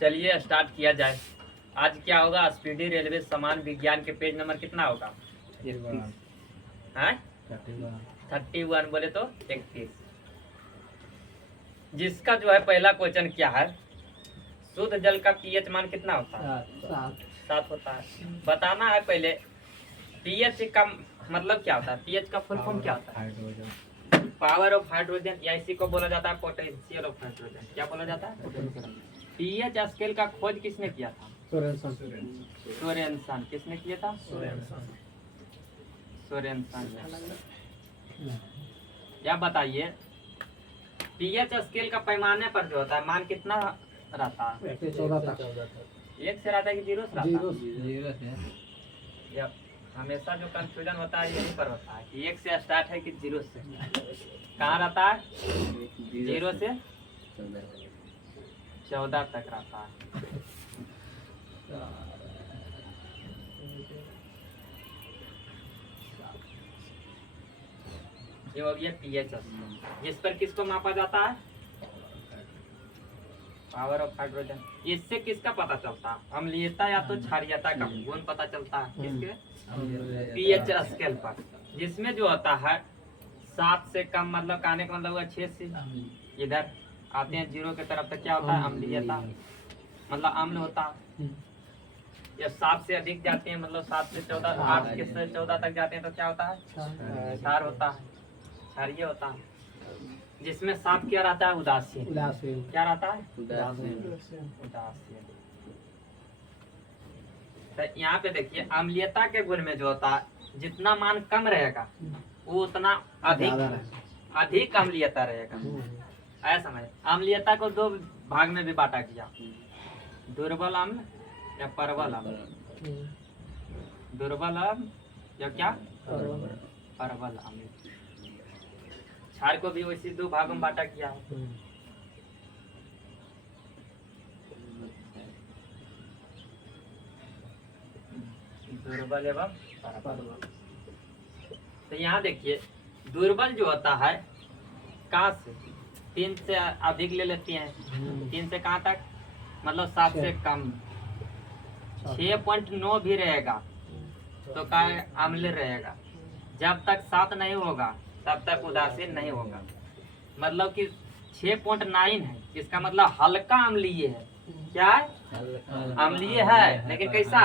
चलिए स्टार्ट किया जाए। आज क्या होगा? स्पीडी रेलवे समान विज्ञान के पेज नंबर कितना होगा? 31 बोले तो 31। जिसका जो है पहला क्वेश्चन क्या है, शुद्ध जल का पीएच मान कितना होता है? 7 होता है। बताना है पहले पीएच का मतलब क्या होता है, पीएच का फुल फॉर्म क्या होता है? पावर ऑफ हाइड्रोजन, या इसी को बोला जाता है पोटेंशियल ऑफ हाइड्रोजन। क्या बोला जाता है? पीएच स्केल का खोज किसने किया था? सोरेनसन। किसने किया था? सोरेनसन। या बताइए पीएच स्केल का पैमाने पर जो होता है मान कितना रहता है? 14 तक। 1 से रहता है कि 0 से रहता है? या हमेशा जो कंफ्यूजन होता है यहीं पर होता है कि 1 से स्टार्ट है कि 0 से। कहाँ रहता है? 0 से 14 तक रहता है। ये हो गया पीएच, जिस पर किसको मापा जाता है? Power of hydrogen. इससे किसका पता चलता है? अम्लीयता या तो क्षारीयता का गुण पता चलता है किसके? पीएच स्केल पर। जिसमें जो होता है 7 से कम, मतलब कहने का मतलब 6 से इधर आते हैं 0 की तरफ, तक क्या होता है? अम्लीयता, मतलब अम्ल होता है। या 7 से अधिक जाते हैं, मतलब 7 से 14, 8 से 14 तक जाते हैं तो क्या होता है? क्षार होता है, क्षारीय होता है। जिसमें 7 क्या रहता है? उदासीन। क्या रहता है? उदासीन। तो यहाँ पे देखिए अम्लीयता के गुण में जो होता है जितना मान कम रहेगा वो उतना अधिक अम्लीयता रहेगा। ऐसा समझ। अम्लीयता को 2 भाग में भी बांटा गया, दुर्बल अम्ल या प्रबल अम्ल। दुर्बल अम्ल या क्या? प्रबल अम्ल। क्षार को भी वैसे 2 भागों में बांटा गया है। दुर्बल एवं प्रबल। तो यहाँ देखिए दुर्बल जो होता है कहाँ से 3 से अधिक ले लेती हैं, 3 से कहाँ तक, मतलब 7 से कम। 6.9 भी रहेगा तो क्या अम्ल रहेगा। जब तक 7 नहीं होगा तब तक उदासीन नहीं होगा। मतलब कि 6.9 है, इसका मतलब हल्का अम्लीय है। क्या है? अम्लीय है, लेकिन कैसा?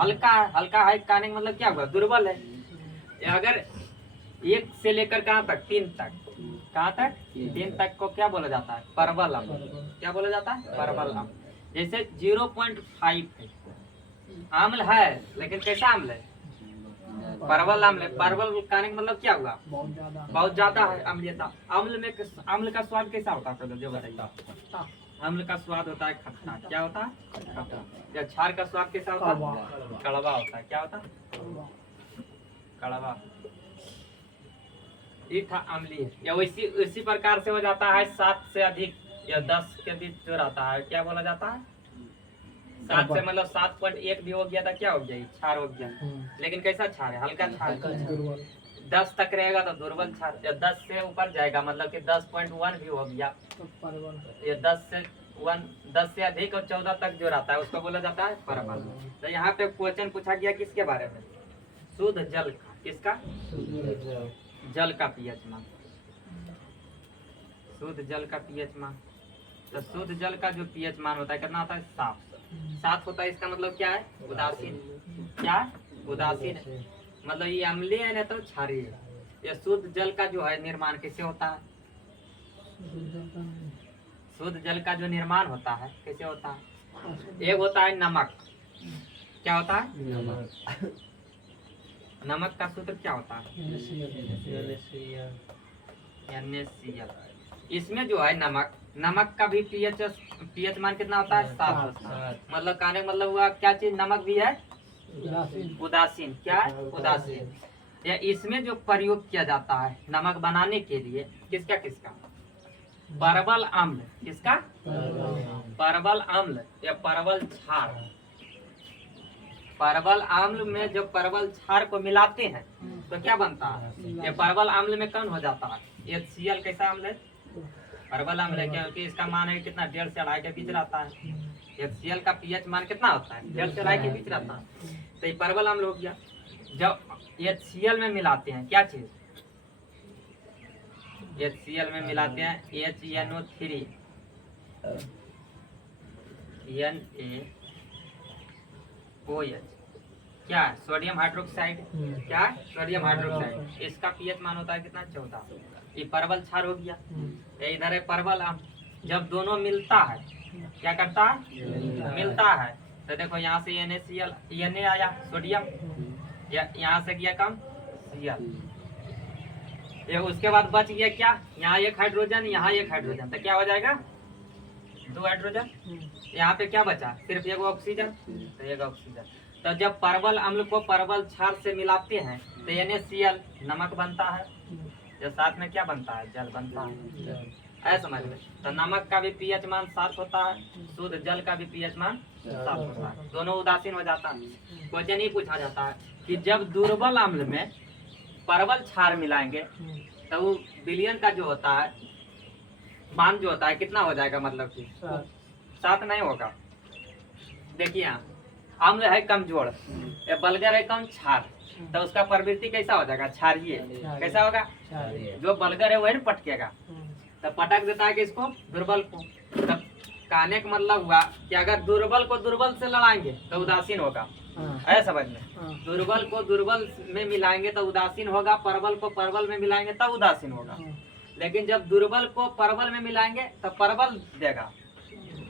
हल्का। हल्का है कहने का मतलब क्या हुआ? दुर्बल है। अगर 1 से लेकर कहाँ तक? 3 तक। कहाँ तक? 3 तक को क्या बोला जाता है? प्रबल अम्ल। क्या बोला जाता है? प्रबल अम्ल। जैसे 0.5 है, अम्ल है लेकिन कैसा अम्ल है? प्रबल अम्ल। प्रबल कहने का मतलब क्या हुआ? बहुत ज्यादा है अम्लीयता। अम्ल का स्वाद कैसा होता है? जो बताइए। अम्ल का स्वाद होता है खट्टा। क्या होता है? खट्टा। या क्षार का स्वाद कैसा होता है? कड़वा होता है। क्या होता है? कड़वा। ये था अम्लीय। या इसी प्रकार से हो जाता है 7 से अधिक या 10 के बीच जो रहता है क्या बोला जाता है? 7 से मतलब 7.1 भी हो गया था, क्या हो गया? क्षार हो गया। लेकिन कैसा क्षार है? हल्का क्षार। 10 तक रहेगा तो दुर्बल क्षार। या 10 से ऊपर जाएगा मतलब कि 10.1 भी हो गया। ये 10 से अधिक और 14 तक जो रहता है उसको बोला जाता है प्रबल। तो यहाँ पे क्वेश्चन पूछा गया किसके बारे में? शुद्ध जल का। किसका? जल का पीएच मान। शुद्ध जल का पीएच मान। तो शुद्ध जल का जो पीएच मान होता है कितना होता है? 7 होता है। इसका मतलब क्या है? उदासीन। क्या? उदासीन है। मतलब ये अम्लीय है ना तो क्षारीय है। ये शुद्ध जल का जो है निर्माण कैसे होता है? शुद्ध जल का जो निर्माण होता है कैसे होता है? एक होता है नमक। क्या होता है? नमक। नमक का सूत्र क्या होता है? NaCl। इसमें जो है नमक का भी पीएच मान कितना होता है? 7 होता है। मतलब कहने का मतलब हुआ क्या चीज? नमक भी है उदासीन। क्या है? उदासीन। या इसमें जो प्रयोग किया जाता है नमक बनाने के लिए किसका? प्रबल अम्ल। किसका? प्रबल अम्ल या प्रबल क्षार। परवल अम्ल में जब परवल क्षार को मिलाते हैं तो क्या बनता है? ये परवल अम्ल में कौन हो जाता है? HCl कैसा अम्ल है? परवल अम्ल है क्योंकि इसका मान है कितना 1.5 से 2.5 के बीच रहता है। HCl का pH मान कितना होता है 1.5 से 2.5 के बीच रहता है, तो ये परवल अम्ल हो गया। जब HCl में मिलाते हैं क्या चीज, HCl में मिलाते हैं HNO3 NaOH, क्या है सोडियम हाइड्रोक्साइड, क्या है सोडियम हाइड्रोक्साइड। इसका पीएच मान होता है कितना 14। ये परवल क्षार हो गया। ये इधर है परवल अम्ल। जब दोनों मिलता है क्या करता है, मिलता है, तो देखो यहाँ से NaCl Na आया सोडियम, यहाँ से गया कम Cl, ये उसके बाद बच गया क्या, यहाँ एक हाइड्रोजन यहाँ एक हाइड्रोजन, तो क्या हो जाएगा 2 हाइड्रोजन। यहाँ पे क्या बचा सिर्फ एक ऑक्सीजन, तो एक ऑक्सीजन। तो जब परवल अम्ल को परवल क्षार से मिलाते हैं तो NaCl नमक बनता है, जो साथ में क्या बनता है जल बनता है, ऐसा समझ में। तो नमक का भी पीएच मान 7 होता है, शुद्ध जल का भी पीएच मान 7 होता है, दोनों उदासीन हो जाता है। क्वेश्चन ही पूछा जाता है कि जब दुर्बल अम्ल में परवल क्षार मिलाएंगे तो वो विलयन का जो होता है मान जो होता है कितना हो जाएगा, मतलब कि 7 नहीं होगा। देखिए अम्ल है कमजोर, बलगर है कम क्षार, तो उसका प्रवृत्ति कैसा हो जाएगा क्षारीय। कैसा होगा, जो बलगर है वही पटकेगा, तो पटक देता है कि इसको दुर्बल को। तब कहने का मतलब हुआ कि अगर दुर्बल को दुर्बल से लड़ाएंगे तो उदासीन होगा, है समझ में। दुर्बल को दुर्बल में मिलाएंगे तो उदासीन होगा, परवल को परवल में मिलाएंगे तब उदासीन होगा। लेकिन जब दुर्बल को परवल में मिलाएंगे तो परवल देगा,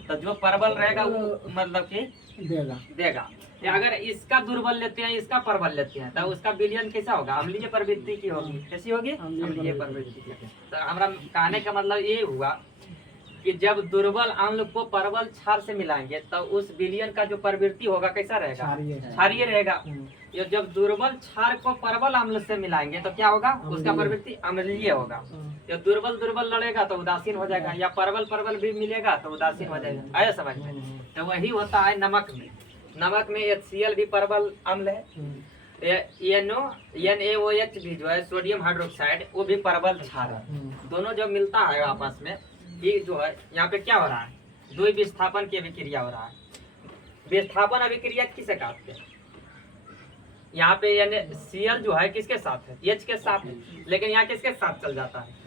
तो जो परवल रहेगा वो मतलब कि देगा। या अगर इसका दुर्बल लेते हैं इसका परवल लेते हैं तो उसका विलयन कैसा होगा, अम्लीय प्रवृत्ति की होगी। कैसी होगी, अम्लीय प्रवृत्ति की। तो हमारा कहने का मतलब ये हुआ कि जब दुर्बल अम्ल को परवल क्षार से मिलाएंगे तो उस विलयन का जो प्रवृत्ति होगा कैसा रहेगा, क्षारीय रहेगा। ये जब दुर्बल क्षार को परवल अम्ल से मिलाएंगे तो क्या होगा, उसका प्रवृत्ति अम्लीय होगा। जब दुर्बल दुर्बल लड़ेगा तो उदासीन हो जाएगा, या परवल परवल भी मिलेगा तो उदासीन हो जाएगा। आया समझ में। तो वही होता है नमक में। नमक में HCl भी परवल अम्ल है, NaOH भी जो है सोडियम हाइड्रोक्साइड वो भी परवल क्षार है। दोनों जब मिलता है आपस में, ये जो है यहाँ पे क्या हो रहा है, दो विस्थापन की अभिक्रिया हो रहा है। विस्थापन अभिक्रिया किसे कहते हैं, यहाँ पे NaCl जो है किसके साथ है, H के साथ है, लेकिन यहाँ किसके साथ चल जाता है,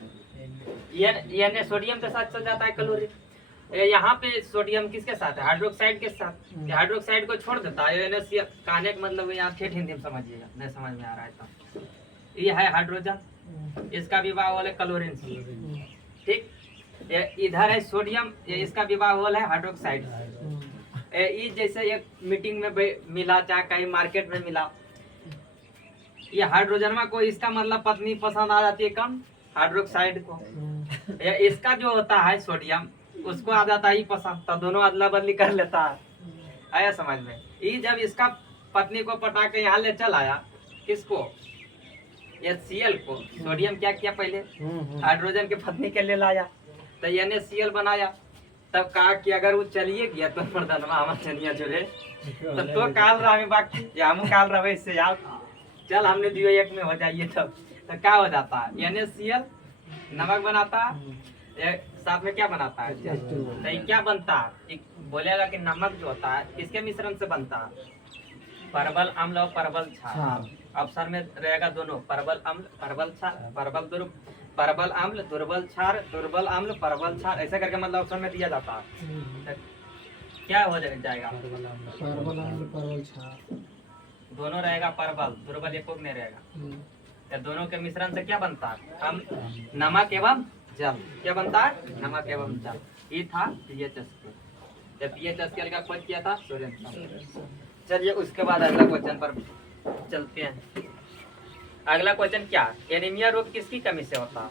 Na सोडियम के साथ चल जाता है क्लोरीन। यहाँ पे सोडियम किसके साथ है, हाइड्रोक्साइड के साथ। हाइड्रोक्साइड को छोड़ देता है NaCl। कहने का मतलब यहाँ ठेठ हिंदी में समझिएगा, नहीं समझ में आ रहा है तो ये है हाइड्रोजन, इसका विवाह वाले क्लोरीन से, ठीक। इधर है सोडियम, इसका विवाह वाला है हाइड्रोक्साइड। ये जैसे एक मीटिंग में मिला, चाहे कहीं मार्केट में मिला, ये हाइड्रोजन को इसका मतलब पत्नी पसंद आ जाती है कम हाइड्रोक्साइड को। इसका जो होता है सोडियम उसको आ जाता है पसंद, तो दोनों अदला बदली कर लेता है। आया समझ में। ये जब इसका पत्नी को पटा के यहाँ ले चल आया, किसको, HCl को, सोडियम क्या किया पहले हाइड्रोजन के पत्नी के ले लाया, तो NaCl बनाया। तब कहा कि अगर वो चलिए गया तो मर्दनवा हम चलिए चले तो काल रहा में बाकी या हम काल रहा इससे यार चल हमने दियो एक में हो जाइए। तब तो क्या हो जाता है, NaCl नमक बनाता है, साथ में क्या बनाता है, तो ये क्या बनता है, बोलेगा कि नमक जो होता है किसके मिश्रण से बनता है, परवल अम्ल और परवल क्षार। अवसर में रहेगा दोनों, परवल अम्ल परवल क्षार, परवल अम्ल दुर्बल क्षार, दुर्बल अम्ल परवल क्षार, ऐसा करके मतलब ऑप्शन में दिया जाता है। क्या हो जाएगा, परवल अम्ल परवल क्षार दोनों रहेगा, परवल दुर्बल एक नहीं रहेगा। तो दोनों के मिश्रण से क्या बनता है, हम नमक एवं जल। क्या बनता है, नमक एवं जल। ये था पीएच स्केल। जब पीएच स्केल का खोज किया था सोडियम। चलिए उसके बाद अगला क्वेश्चन पर चलते हैं। अगला क्वेश्चन क्या, एनीमिया रोग किसकी कमी से होता है,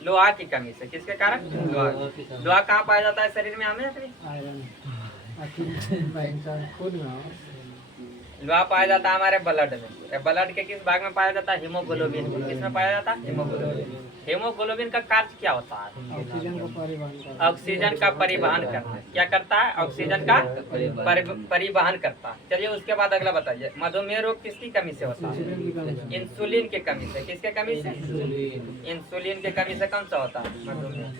लोहा की कमी से। किसके कारण, लोहा कहाँ पाया जाता है शरीर में, हमें लोहा पाया जाता है हमारे ब्लड में। ब्लड के किस भाग में पाया जाता है, हीमोग्लोबिन। किस में पाया जाता है, हीमोग्लोबिन। हेमोग्लोबिन का कार्य क्या होता है? ऑक्सीजन का परिवहन करता है। ऑक्सीजन का परिवहन करता है। क्या करता है? ऑक्सीजन का परिवहन करता है। चलिए उसके बाद अगला बताइए, मधुमेह रोग किसकी कमी से होता है? इंसुलिन की कमी से। इंसुलिन की कमी से। किसके कमी से? इंसुलिन की कमी से कौन सा होता है? मधुमेह।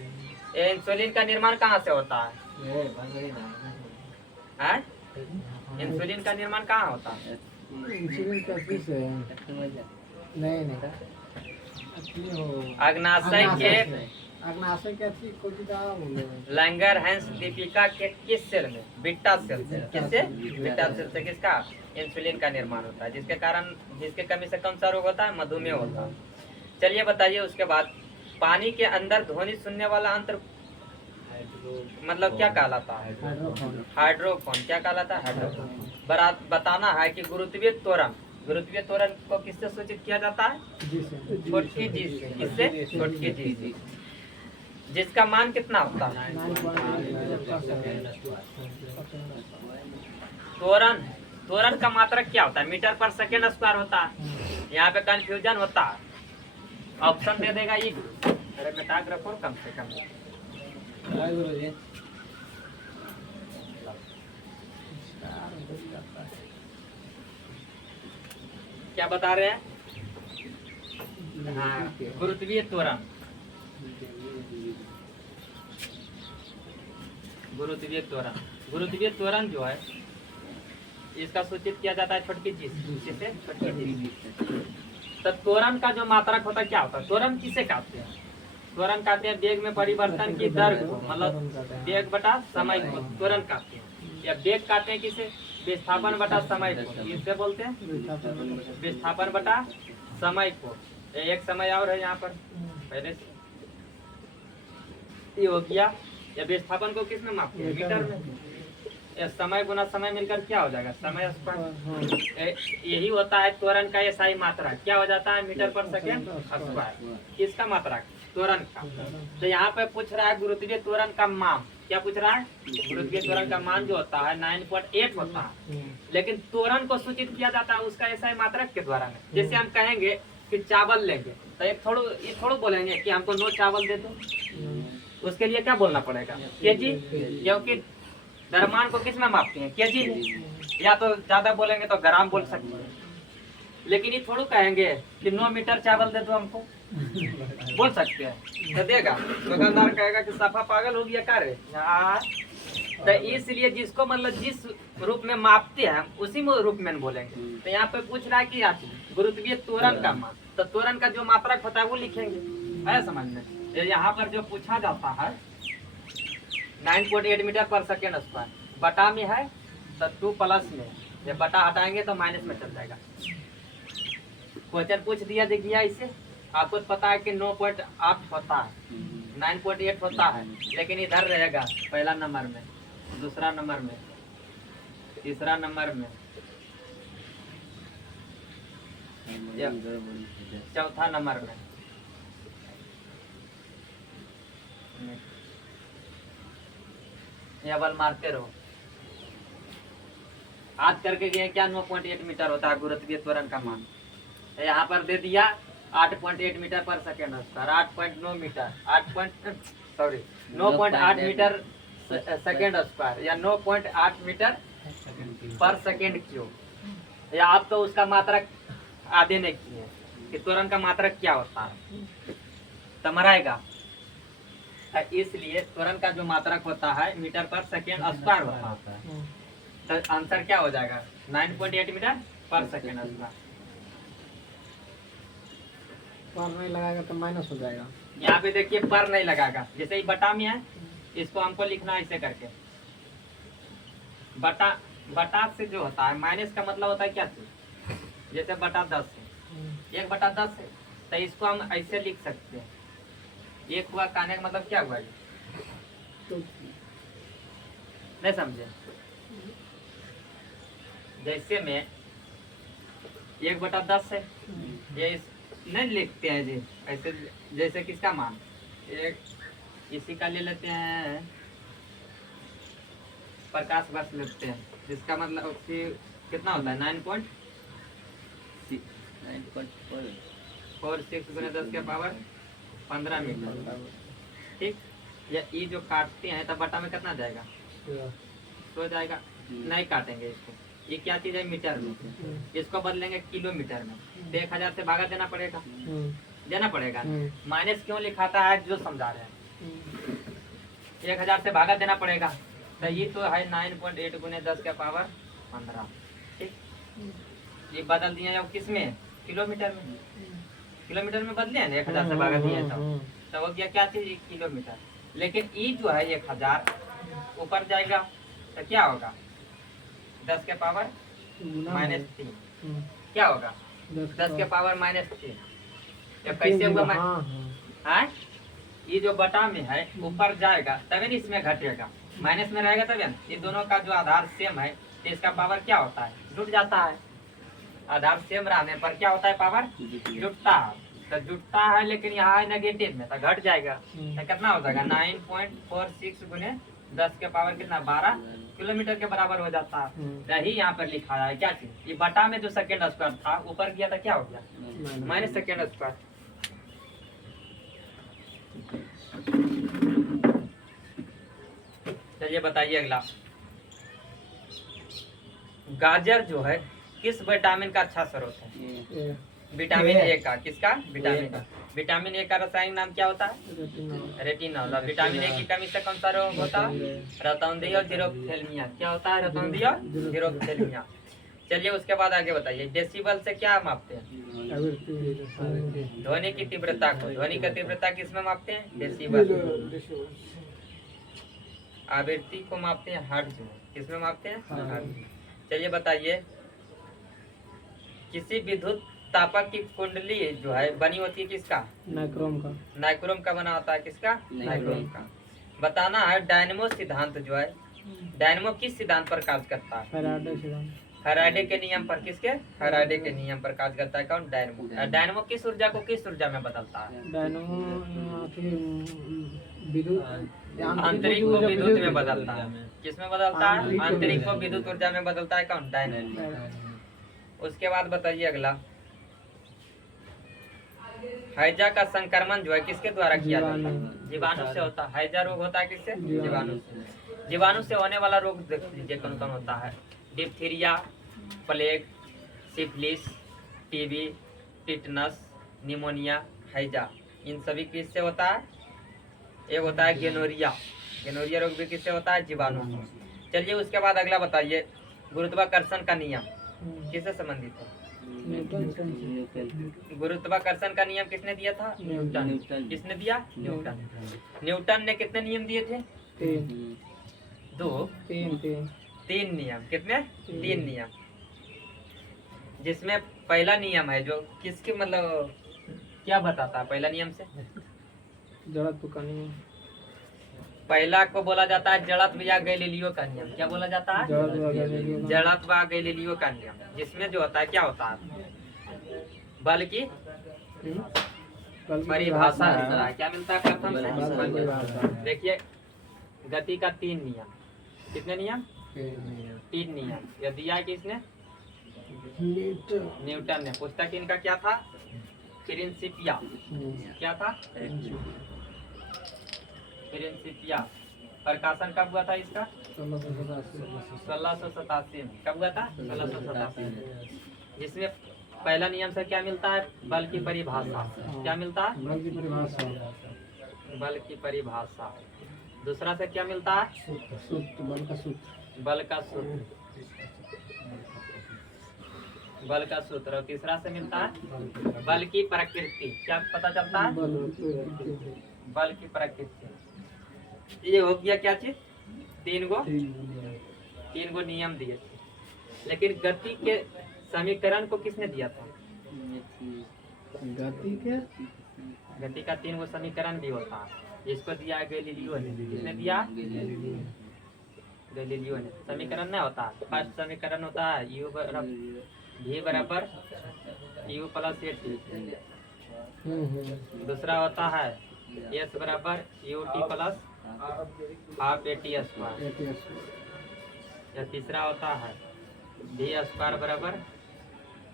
ये इंसुलिन का निर्माण कहाँ से होता है? हैं? इंसुलिन का निर्माण कहाँ होता है? इंसुलिन कैसे से? नहीं अच्छी हो अग्नाशय के अग्नाशय के अच्छी कोशिका बोले। लैंगरहैंस दीपिका के किस सेल में? बीटा सेल से। किससे? बीटा सेल से किसका? इंसुलिन का निर्माण होता है, जिसके कारण, जिसके कमी से कौन सा रोग होता है? मधुमेह होता है। चलिए बताइए उसके बाद, पानी के अंदर ध्वनि सुनने वाला अंतर मतलब क्या कहलाता है? हाइड्रोफोन। हाइड्रोफोन। क्या कहलाता है? हाइड्रोफोन। बताना है कि गुरुत्वीय त्वरण को किससे सूचित किया जाता है? छोटकी जी से। किससे? छोटकी जी से। जिसका मान कितना होता है? त्वरण का मात्रक क्या होता है? मीटर पर सेकेंड स्क्वायर होता है। यहाँ पे कंफ्यूजन होता है। ऑप्शन दे देगा ये। अरे मिटाक रखो कम से कम। क्या बता रहे हैं? हाँ, गुरुत्वीय त्वरण। गुरुत्वीय त्वरण जो है इसका सूचित किया जाता है छोटकी चीज। किससे? छोटकी चीज। तो त्वरण का जो मात्रक होता है क्या होता है? त्वरण किसे कहते हैं? त्वरण कहते हैं वेग में परिवर्तन की दर को, मतलब वेग बटा समय को त्वरण कहते हैं। या वेग कहते हैं किसे? विस्थापन बटा समय को। इससे बोलते हैं विस्थापन बटा समय को। एक समय और है यहाँ पर पहले से ये हो गया। या विस्थापन को किस में मापते हैं? मीटर में। या समय गुना समय मिलकर क्या हो जाएगा? समय स्क्वायर। यही होता है त्वरण का एसआई मात्रा। क्या हो जाता है? मीटर पर सेकेंड स्क्वायर। किसका मात्रा? त्वरण का। तो यहाँ पे पूछ रहा है गुरुत्वीय त्वरण का मान। क्या पूछ रहा है? गुरुत्वीय त्वरण का मान जो होता है 9.8 होता है, लेकिन त्वरण को सूचित किया जाता है उसका एसआई मात्रक के द्वारा में। जैसे हम कहेंगे कि चावल लेंगे तो ये थोड़ा बोलेंगे कि हमको 9 चावल दे दो। उसके लिए क्या बोलना पड़ेगा? केजी। क्योंकि द्रव्यमान को किस में मापते हैं? केजी में। या तो ज्यादा बोलेंगे तो ग्राम बोल सकते हैं, लेकिन ये थोड़ा कहेंगे कि 9 मीटर चावल दे दो हमको। बोल सकते हैं तो देगा। दुकानदार कहेगा कि सफा पागल हो गया क्या रे यार। तो इसलिए जिसको मतलब जिस रूप में मापते हैं उसी में रूप में बोलेंगे। तो यहाँ पे पूछ रहा है कि गुरुत्वीय त्वरण का मान, तो त्वरण का जो मात्रक होता है वो लिखेंगे। है समझ में? यहाँ पर जो पूछा जाता है 9.8 मीटर पर सेकेंड स्क्वायर, बटा में है तो 2 प्लस में, जब बटा हटाएंगे तो माइनस में चल जाएगा। क्वेश्चन पूछ दिया देखिए इसे। आपको पता है कि 9.8 होता है, 9.8 होता है, लेकिन इधर रहेगा पहला नंबर में, दूसरा नंबर में, तीसरा नंबर में, चौथा नंबर में। ये बल मारते रहो। आज करके गए क्या 9.8 मीटर होता है गुरुत्वीय त्वरण का मान। यहाँ पर दे दिया 8.8 मीटर पर second square, 8.9 metre, 9.8 metre second square या 9.8 मीटर पर सेकेंड क्यूब। या आप तो उसका मात्रक आधे नहीं किए कि त्वरण का मात्रक क्या होता है, समझाएगा। इसलिए त्वरण का जो मात्रक होता है मीटर पर सेकेंड स्क्वायर होता है। तो आंसर क्या हो जाएगा? 9.8 मीटर पर सेकेंड स्क्वायर। पर नहीं लगाएगा तो माइनस हो जाएगा। यहाँ पे देखिए पर नहीं लगाएगा, जैसे ही बटा में है इसको हमको लिखना है ऐसे करके। बटा से जो होता है माइनस का मतलब होता है क्या चीज? जैसे बटा 10 है, 1/10 है, तो इसको हम ऐसे लिख सकते हैं। एक हुआ कहने का मतलब क्या हुआ? नहीं समझे? जैसे में 1/10 है, ये नहीं लिखते हैं जी ऐसे। जैसे किसका मान एक इसी का ले लेते हैं, प्रकाश वर्ष लेते हैं, जिसका मतलब कितना होता है 9.46 गुना 10 के पावर 15 मीटर। ठीक, या ई जो काटते हैं तब बटा में कितना जाएगा? तो जाएगा, नहीं काटेंगे इसको। ये क्या चीज है? मीटर में। इसको बदलेंगे किलोमीटर में, तो 1000 से भागा देना पड़ेगा, देना पड़ेगा। माइनस क्यों लिखाता है जो समझा रहे हैं, 1000 से भागा देना पड़ेगा। तो ये तो है 9.8 गुने 10 के पावर 15। ठीक, ये बदल दिया है किस में? किलोमीटर में। किलोमीटर में बदले हैं 1000 से भागा दिया तो वो गया क्या चीज? किलोमीटर। लेकिन ई जो है 1000 ऊपर जाएगा तो क्या होगा? 10 के पावर -3। क्या होगा? 10 के पावर -3। या कैसे हुआ? हाँ, ये जो बटा में है ऊपर जाएगा तभी इसमें घटेगा, माइनस में रहेगा तभी। ये दोनों का जो आधार सेम है तो इसका पावर क्या होता है? जुट जाता है। आधार सेम रहने पर क्या होता है? पावर जुटता है। तो जुटता है, लेकिन यहाँ है नेगेटिव में तो घट जाएगा। तो कितना हो जाएगा? 9.46 गुने 10 के पावर कितना? 12 किलोमीटर के बराबर हो जाता है। यही यहाँ पर लिखा है क्या चीज? ये बटा में जो सेकेंड स्क्वायर था ऊपर गया था, क्या हो गया? Minus second square. चलिए बताइए अगला। गाजर जो है किस विटामिन का अच्छा स्रोत है? विटामिन ए का। किसका? विटामिन का। विटामिन ए का रासायनिक नाम क्या होता है? रेटिनॉल। विटामिन ए की कमी से कौन सा रोग होता है? रतौंधी और जीरोप्थेल्मिया। क्या होता है? रतौंधी और जीरोप्थेल्मिया। चलिए उसके बाद आगे बताइए। डेसिबल से क्या मापते हैं? ध्वनि की तीव्रता को। ध्वनि की तीव्रता किसमें मापते हैं? डेसिबल। आवृत्ति को मापते हैं हर्ट्ज में। किसमें मापते हैं? हर्ट्ज। चलिए बताइए, किसी विद्युत तापक की कुंडली जो है बनी होती है किसका? नाइक्रोम का। नाइक्रोम का बना होता है। किसका? नाइक्रोम का। बताना है डायनेमो सिद्धांत जो है, डायनेमो किस सिद्धांत पर कार्य करता है? फैराडे सिद्धांत। फैराडे के नियम पर। किसके? फैराडे के नियम पर कार्य करता है। कौन? डायनेमो। डायनेमो किस ऊर्जा को किस ऊर्जा में बदलता है? डायनेमो विद्युत, आंतरिक को विद्युत में बदलता है। किसमें बदलता है? आंतरिक को विद्युत ऊर्जा में बदलता है। कौन? डायनेमो। उसके बाद बताइए अगला। हैजा का संक्रमण जो है किसके द्वारा किया जाता है? जीवाणु से होता है। हैजा रोग होता है किससे? जीवाणु से। जीवाणु से होने वाला रोग देख लीजिए कौन कौन होता है? Diphtheria, plague, syphilis, TB, tetanus, pneumonia, हैजा। इन सभी किससे होता है? एक होता है गेनोरिया। गेनोरिया रोग भी किससे होता है? जीवाणु से। चलिए उसके बाद अगला बताइए। गुरुत्वाकर्षण का नियम किससे संबंधित है? गुरुत्वाकर्षण का नियम किसने दिया था? न्यूटन। किसने दिया? न्यूटन। न्यूटन ने कितने नियम दिए थे? 3 नियम। कितने? 3 नियम। जिसमें पहला नियम है जो किसके मतलब क्या बताता है? पहला नियम से जड़त्व का नियम। पहला को बोला जाता है जड़त्व या गैलीलियो का नियम। क्या बोला जाता है? जड़त्व या गैलीलियो का नियम। जिसमें जो होता है क्या होता है? बल की परिभाषा मिलता है। क्या मिलता है? प्रथम से देखिए, गति का 3 नियम। कितने नियम? 3 नियम। यह दिया किसने? न्यूटन ने। पुस्तक इनका क्या था? प्रिंसिपिया। क्या था? प्रिंसिपिया। प्रकाशन कब हुआ था इसका? 1687 में। कब हुआ था? 1687 में। जिसमें पहला नियम से क्या मिलता है? बल की परिभाषा। क्या मिलता है? बल की परिभाषा। दूसरा से क्या मिलता है? बल का सूत्र। बल का सूत्र। और तीसरा से मिलता है बल की प्रकृति। क्या पता चलता है? बल की प्रकृति। ये हो गया क्या चीज? 3 गो नियम दिए थे। लेकिन गति के समीकरण को किसने दिया था? गति का 3 गो समीकरण भी होता है। इसको दिया है गैलीलियो ने। किसने दिया? गैलीलियो ने। समीकरण नहीं होता। फर्स्ट समीकरण होता है u v बराबर u प्लस ए टी। दूसरा होता है s बराबर u T plus half A T square. या तीसरा होता है v स्क्वायर बराबर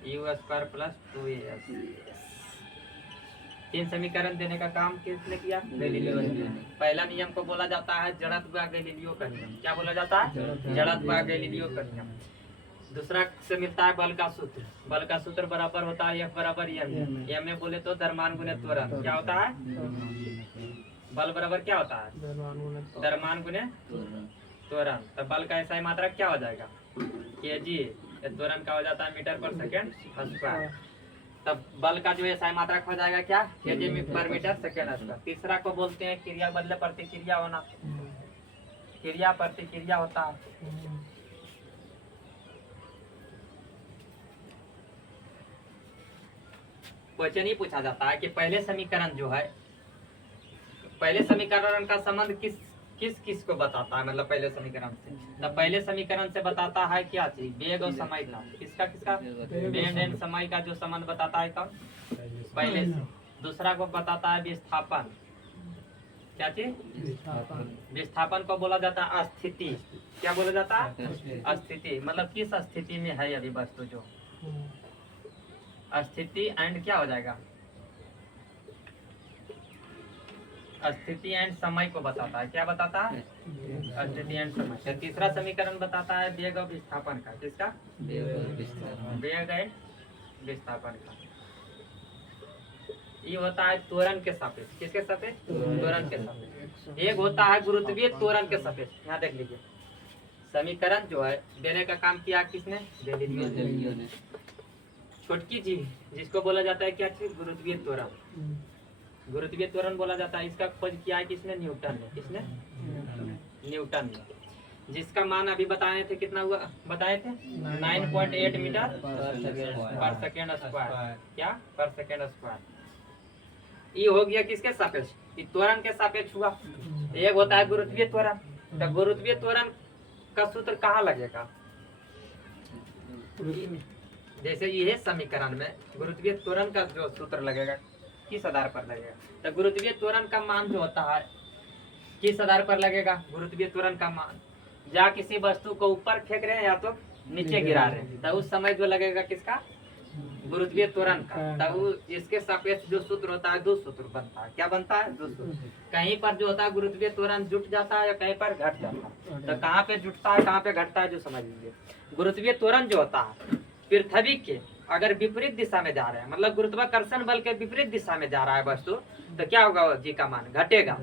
u स्क्वायर प्लस 2as। तीन समीकरण देने का काम किसने किया? गैलीलियो ने। पहला नियम को बोला जाता है जड़त्व व गैलीलियो का नियम। क्या बोला जाता है? जड़त्व व गैलीलियो का नियम। दूसरा से मिलता है बल का सूत्र। बल का सूत्र बराबर होता है F बराबर m। m में बोले तो द्रव्यमान गुणे त्वरण। क्या होता है? बल बराबर क्या होता है? द्रव्यमान गुणे त्वरण। तो बल का ऐसा ही मात्रक क्या हो जाएगा? kg। त्वरण का हो जाता है मीटर पर सेकेंड स्क्वायर। तब बल का जो ऐसा मात्रक हो जाएगा क्या? kg पर मीटर सेकेंड स्क्वायर। तीसरा को बोलते हैं क्रिया बदले प्रतिक्रिया होना। क्रिया प्रतिक्रिया होता है। क्वेश्चन ही पूछा जाता है कि पहले समीकरण जो है, पहले समीकरण का संबंध किस किस किस को बताता है? मतलब पहले समीकरण से, तो पहले समीकरण से बताता है क्या चीज? वेग और समय का। किसका किसका? वेग एंड समय का जो संबंध बताता है कब? पहले से। दूसरा को बताता है विस्थापन। क्या चीज? विस्थापन को बोला जाता है स्थिति। क्या बोला जाता है? स्थिति। मतलब किस स्थिति में है अभी वस्तु, जो स्थिति एंड क्या हो जाएगा? स्थिति एंड समय को बताता है। क्या बताता है? स्थिति एंड समय। तीसरा समीकरण बताता है वेग और विस्थापन का। किसका? वेग एंड विस्थापन का। ये होता है त्वरण के सापेक्ष। किसके सापेक्ष? त्वरण के सापेक्ष। एक होता है गुरुत्वीय त्वरण के सापेक्ष। यहाँ देख लीजिए, समीकरण जो है देने का काम किया किसने? गैलीलियो ने। छोटकी चीज जिसको बोला जाता है क्या चीज? गुरुत्वीय त्वरण। गुरुत्वीय त्वरण बोला जाता है। इसका खोज किया है किसने? न्यूटन ने। किसने? न्यूटन ने। जिसका मान अभी बताए थे, कितना हुआ बताए थे? 9.8 मीटर पर सेकेंड स्क्वायर। क्या? पर सेकेंड स्क्वायर। ये हो गया किसके सापेक्ष? त्वरण के सापेक्ष हुआ। एक होता है गुरुत्वीय त्वरण। तो गुरुत्वीय त्वरण का सूत्र कहाँ लगेगा? जैसे ये समीकरण में गुरुत्वीय त्वरण का जो सूत्र लगेगा किस आधार पर लगेगा? तो गुरुत्वीय त्वरण का मान जो होता है किस आधार पर लगेगा? गुरुत्वीय त्वरण का मान, या किसी वस्तु को ऊपर फेंक रहे हैं या तो नीचे गिरा रहे हैं, तो उस समय जो लगेगा किसका? गुरुत्वीय त्वरण का। तब इसके सापेक्ष जो सूत्र होता है, दो सूत्र बनता है। क्या बनता है? दो सूत्र। कहीं पर जो होता है गुरुत्वीय त्वरण जुट जाता है या कहीं पर घट जाता है। तो कहाँ पे जुटता है कहाँ पे घटता है जो समझ लीजिए। गुरुत्वीय त्वरण जो होता है पृथ्वी के अगर विपरीत दिशा में जा रहे हैं, मतलब गुरुत्वाकर्षण बल के विपरीत दिशा में जा रहा है वस्तु, तो क्या होगा? जी का मान घटेगा।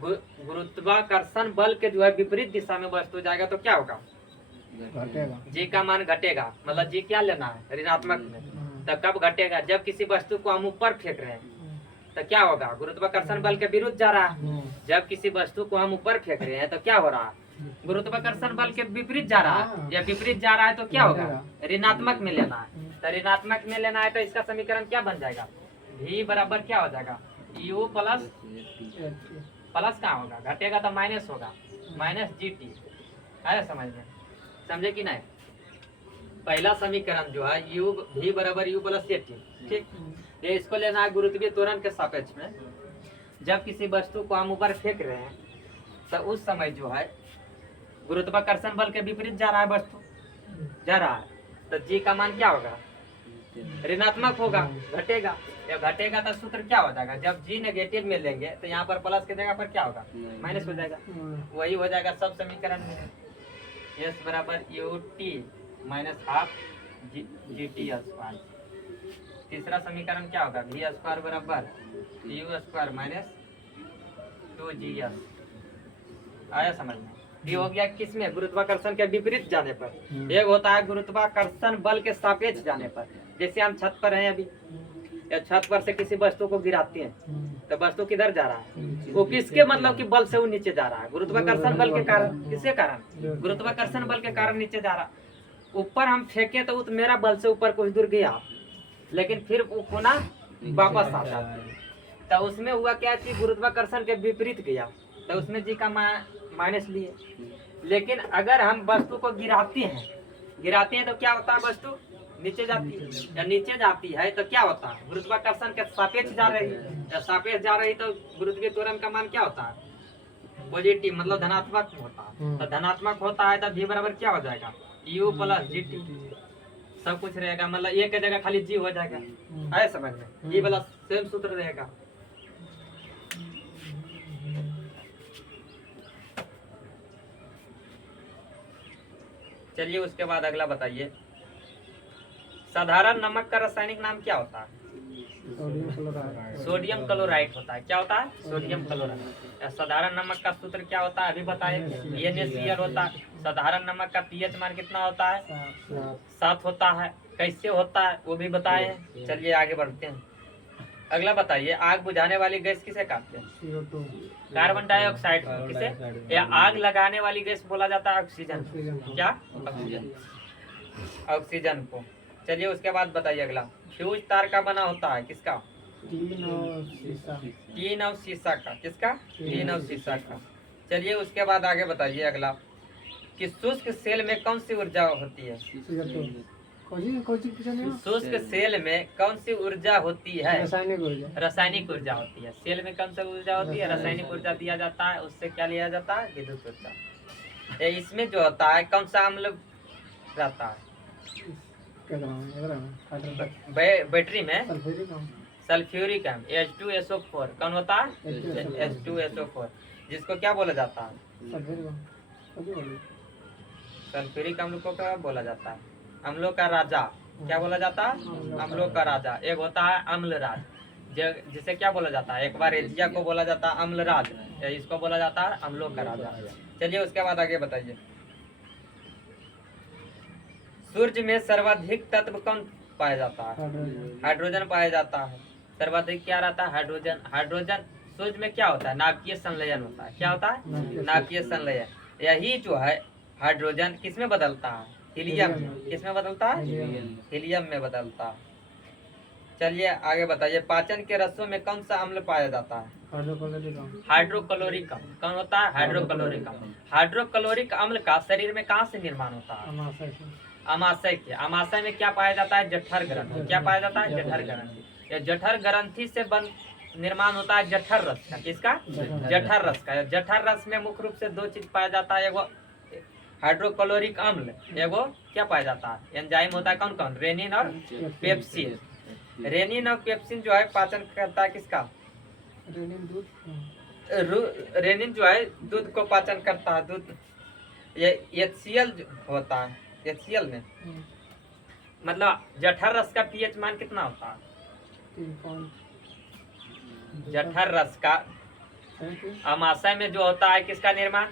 गुरुत्वाकर्षण बल के जो है विपरीत दिशा में वस्तु जाएगा तो क्या होगा? घटेगा। जी का मान घटेगा। मतलब जी क्या लेना है? ऋणात्मक में। तो कब घटेगा? जब किसी वस्तु को हम ऊपर फेंक रहे हैं तो क्या होगा? गुरुत्वाकर्षण बल के विरुद्ध जा रहा है। जब किसी वस्तु को हम ऊपर फेंक रहे हैं तो क्या हो रहा है? गुरुत्वाकर्षण बल के विपरीत जा रहा है। जब विपरीत जा रहा है तो क्या होगा? ऋणात्मक में लेना है। तो ऋणात्मक में लेना है तो इसका समीकरण क्या बन जाएगा? v बराबर क्या हो जाएगा? u प्लस प्लस कहाँ होगा? घटेगा तो माइनस होगा, माइनस GT। आया समझ में? समझे कि नहीं? पहला समीकरण जो है u v बराबर u प्लस टी। ठीक, ये इसको लेना है गुरुत्वीय त्वरण के सापेक्ष में। जब किसी वस्तु को हम ऊपर फेंक रहे हैं तो उस समय जो है गुरुत्वाकर्षण बल के विपरीत जा रहा है वस्तु, जा रहा है, तो जी का मान क्या होगा? ऋणात्मक होगा, घटेगा। जब घटेगा तो सूत्र क्या हो जाएगा? जब जी नेगेटिव में लेंगे तो यहाँ पर प्लस की जगह पर क्या होगा? माइनस हो जाएगा। वही हो जाएगा सब समीकरण में। एस बराबर UT minus half GT square. तीसरा समीकरण क्या होगा? V स्क्वायर बराबर U स्क्वायर माइनस 2GS। आया समझ में? ये हो गया किसमें? गुरुत्वाकर्षण के विपरीत जाने पर। एक होता है गुरुत्वाकर्षण बल के सापेक्ष जाने पर। जैसे हम छत पर हैं अभी, या छत पर से किसी वस्तु को गिराते हैं तो वस्तु किधर जा रहा है? वो किसके मतलब कि बल से वो नीचे जा रहा है? गुरुत्वाकर्षण बल के कारण। किसके कारण? गुरुत्वाकर्षण बल के कारण नीचे जा रहा। ऊपर हम फेंके तो मेरा बल से ऊपर कुछ दूर गया, लेकिन फिर वो पुनः वापस आता है। तो उसमें हुआ क्या कि गुरुत्वाकर्षण के विपरीत गया, तो उसमें जी का माइनस लिए। लेकिन अगर हम वस्तु को गिराते हैं तो क्या होता है? वस्तु नीचे जाती है। या नीचे जाती है तो क्या होता है? गुरुत्वाकर्षण के सापेक्ष जा रही है। या सापेक्ष जा रही तो गुरुत्वीय त्वरण का मान क्या होता है? पॉजिटिव, मतलब धनात्मक होता है। तो धनात्मक होता है तो v बराबर क्या हो जाएगा? U plus GT। सब कुछ रहेगा, मतलब एक की जगह खाली जी हो जाएगा। आए समझ में? ये वाला सेम सूत्र रहेगा। चलिए उसके बाद अगला बताइए, साधारण नमक का रासायनिक नाम क्या होता है? Sodium chloride. सोडियम क्लोराइड होता है। क्या होता है? Sodium chloride. साधारण नमक का सूत्र क्या होता है? अभी बताए, NaCl होता है। साधारण नमक का पीएच मान कितना होता है? 7 होता है। कैसे होता है वो भी बताए। चलिए आगे बढ़ते हैं। अगला बताइए, आग बुझाने वाली गैस किसे कहते हैं? CO2। कार्बन डाइऑक्साइड को। किसे? या आग लगाने वाली गैस बोला जाता है ऑक्सीजन को। क्या? ऑक्सीजन। ऑक्सीजन को। चलिए उसके बाद बताइए अगला, फ्यूज तार का बना होता है। किसका? टीन और शीशा। टीन और शीशा का। किसका? टीन और शीशा का। चलिए उसके बाद आगे बताइए अगला, कि शुष्क सेल में कौन सी ऊर्जा होती है? CO2। कोची पूछा? शुष्क सेल में कौन सी ऊर्जा होती है? रासायनिक ऊर्जा। रासायनिक ऊर्जा होती है। सेल में कौन सी ऊर्जा होती है? रासायनिक ऊर्जा दिया जाता है। उससे क्या लिया जाता है? विद्युत ऊर्जा। इसमें जो होता है कौन सा अम्ल रहता है? बैटरी में सल्फ्यूरिक एसिड H2SO4 कौन होता है? H2SO4, जिसको क्या बोला जाता है? सल्फ्यूरिक अम्ल को क्या बोला जाता है? अम्लों का राजा। क्या बोला जाता है? अम्लों का राजा। एक होता है अम्लराज, जिसे क्या बोला जाता है? एक बार एजिया को बोला जाता है अम्लराज, इसको बोला जाता है अम्लों का राजा। चलिए उसके बाद आगे बताइए, सूर्य में सर्वाधिक तत्व कौन पाया जाता है? हाइड्रोजन पाया जाता है। सर्वाधिक क्या रहता है? हाइड्रोजन। हाइड्रोजन सूर्य में क्या होता है? नाभिकीय संलयन होता है। क्या होता है? नाभिकीय संलयन। यही जो है हाइड्रोजन किस में बदलता है? हीलियम में। किस में बदलता है? हीलियम में बदलता है। चलिए आगे बताइए, पाचन के रसों में कौन सा अम्ल पाया जाता है? हाइड्रोक्लोरिक अम्ल। कौन होता है? हाइड्रोक्लोरिक अम्ल। हाइड्रोक्लोरिक अम्ल का शरीर में कहाँ से निर्माण होता है? अमाशय के। अमाशय में क्या पाया जाता है? जठर ग्रंथि। क्या पाया जाता है? जठर ग्रंथि। ये जठर ग्रंथि से निर्माण होता है जठर रस का। किसका? जठर रस का। जठर रस में मुख्य रूप से 2 चीज पाया जाता है, एगो हाइड्रोक्लोरिक अम्ल, एगो क्या पाया जाता है? एंजाइम होता है। कौन कौन? रेनिन और पेप्सिन। रेनिन और पेप्सिन जो है पाचन करता है किसका? रेनिन जो है दूध को पाचन करता है। दूध ये HCl होता है। HCl में मतलब जठर रस का पीएच मान कितना होता है? जठर रस का अमाशय में जो होता है किसका निर्माण?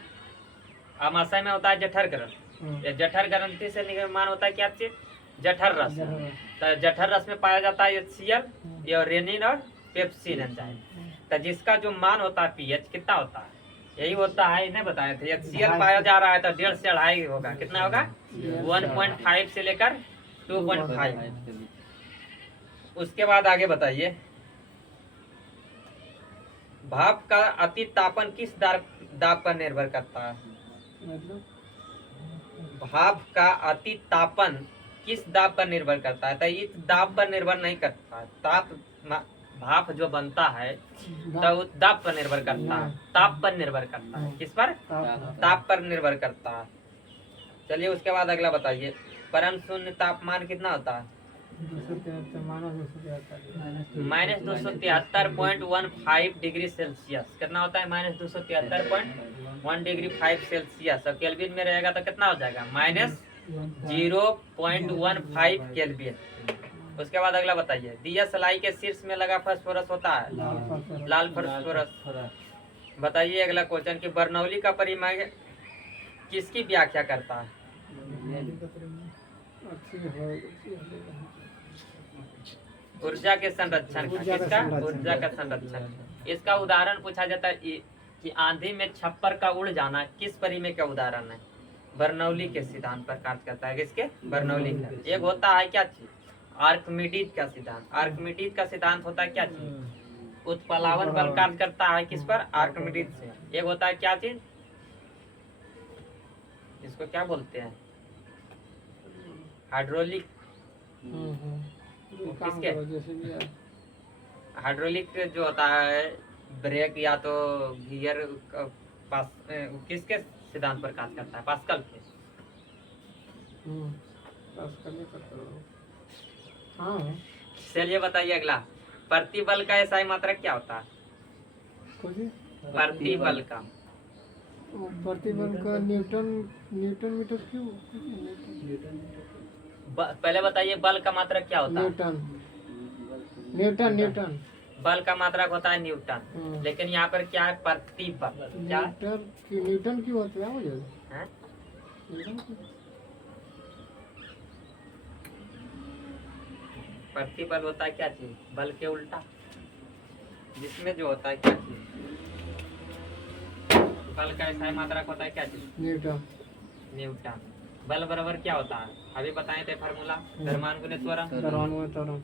अमाशय में होता है जठर ग्रंथि। जठर ग्रंथि से निर्माण होता है क्या चीज? जठर रस। तो जठर रस में पाया जाता है HCl, ये रेनिन और पेप्सिन एंजाइम। तो जिसका जो मान होता है पीएच कितना होता है? यही होता है, इन्हें बताए थे। HCl पाया जा रहा है तो 1.5 से 2.5 होगा। कितना होगा? 1.5 से लेकर 2.5। उसके बाद आगे बताइए, भाप का अति तापन किस दाब पर निर्भर करता है? भाप का अति तापन किस दाब पर निर्भर करता है? तो इस दाब पर निर्भर नहीं करता है। भाप जो बनता है तो दाब पर निर्भर करता है, ताप पर निर्भर करता है। किस पर? ताप पर निर्भर करता है। चलिए उसके बाद अगला बताइए, परम शून्य तापमान कितना होता है? -273.15 डिग्री सेल्सियस। कितना होता है? -273.1 डिग्री 5 सेल्सियस। और केल्विन में रहेगा तो कितना हो जाएगा? -0.15 केल्विन। उसके बाद अगला बताइए, दिया सलाई के शीर्ष में लगा फास्फोरस होता है लाल फास्फोरस। बताइए अगला क्वेश्चन, कि बर्नौली का परिमेय किसकी व्याख्या करता है? ऊर्जा के संरक्षण का। किसका? ऊर्जा का संरक्षण। इसका उदाहरण पूछा जाता है कि आंधी में छप्पर का उड़ जाना किस परिमेय का उदाहरण है? बर्नौली के सिद्धांत पर कार्य करता है। किसके? बर्नौली का। एक होता है क्या चीज? आर्किमिडीज का सिद्धांत। आर्किमिडीज का सिद्धांत होता है क्या चीज? उत्प्लावन बल कार्य करता है किस पर? आर्किमिडीज से। एक होता है क्या चीज? इसको क्या बोलते हैं? हाइड्रोलिक। किसके? हाइड्रोलिक जो होता है ब्रेक या तो गियर किसके सिद्धांत पर कार्य करता है? पास्कल के। पास करने का करो। हाँ चलिए बताइए अगला, प्रतिबल का एसआई मात्रक क्या होता है? खोजिए। प्रतिबल का प्रतिबल का न्यूटन न्यूटन मीटर क्यों? पहले बताइए बल का मात्रक क्या होता है? न्यूटन न्यूटन न्यूटन बल का मात्रक होता है न्यूटन, हाँ। लेकिन यहाँ पर क्या है? प्रतिबल। क्या न्यूटन क्यों होता है मुझे? है? प्रतिबल होता है क्या चीज? बल के उल्टा, जिसमें जो होता है क्या चीज? बल का एसआई मात्रक होता है क्या चीज? न्यूटन। न्यूटन। बल बराबर क्या होता है? अभी बताए थे फार्मूला, द्रव्यमान गुणित त्वरण। द्रव्यमान त्वरण।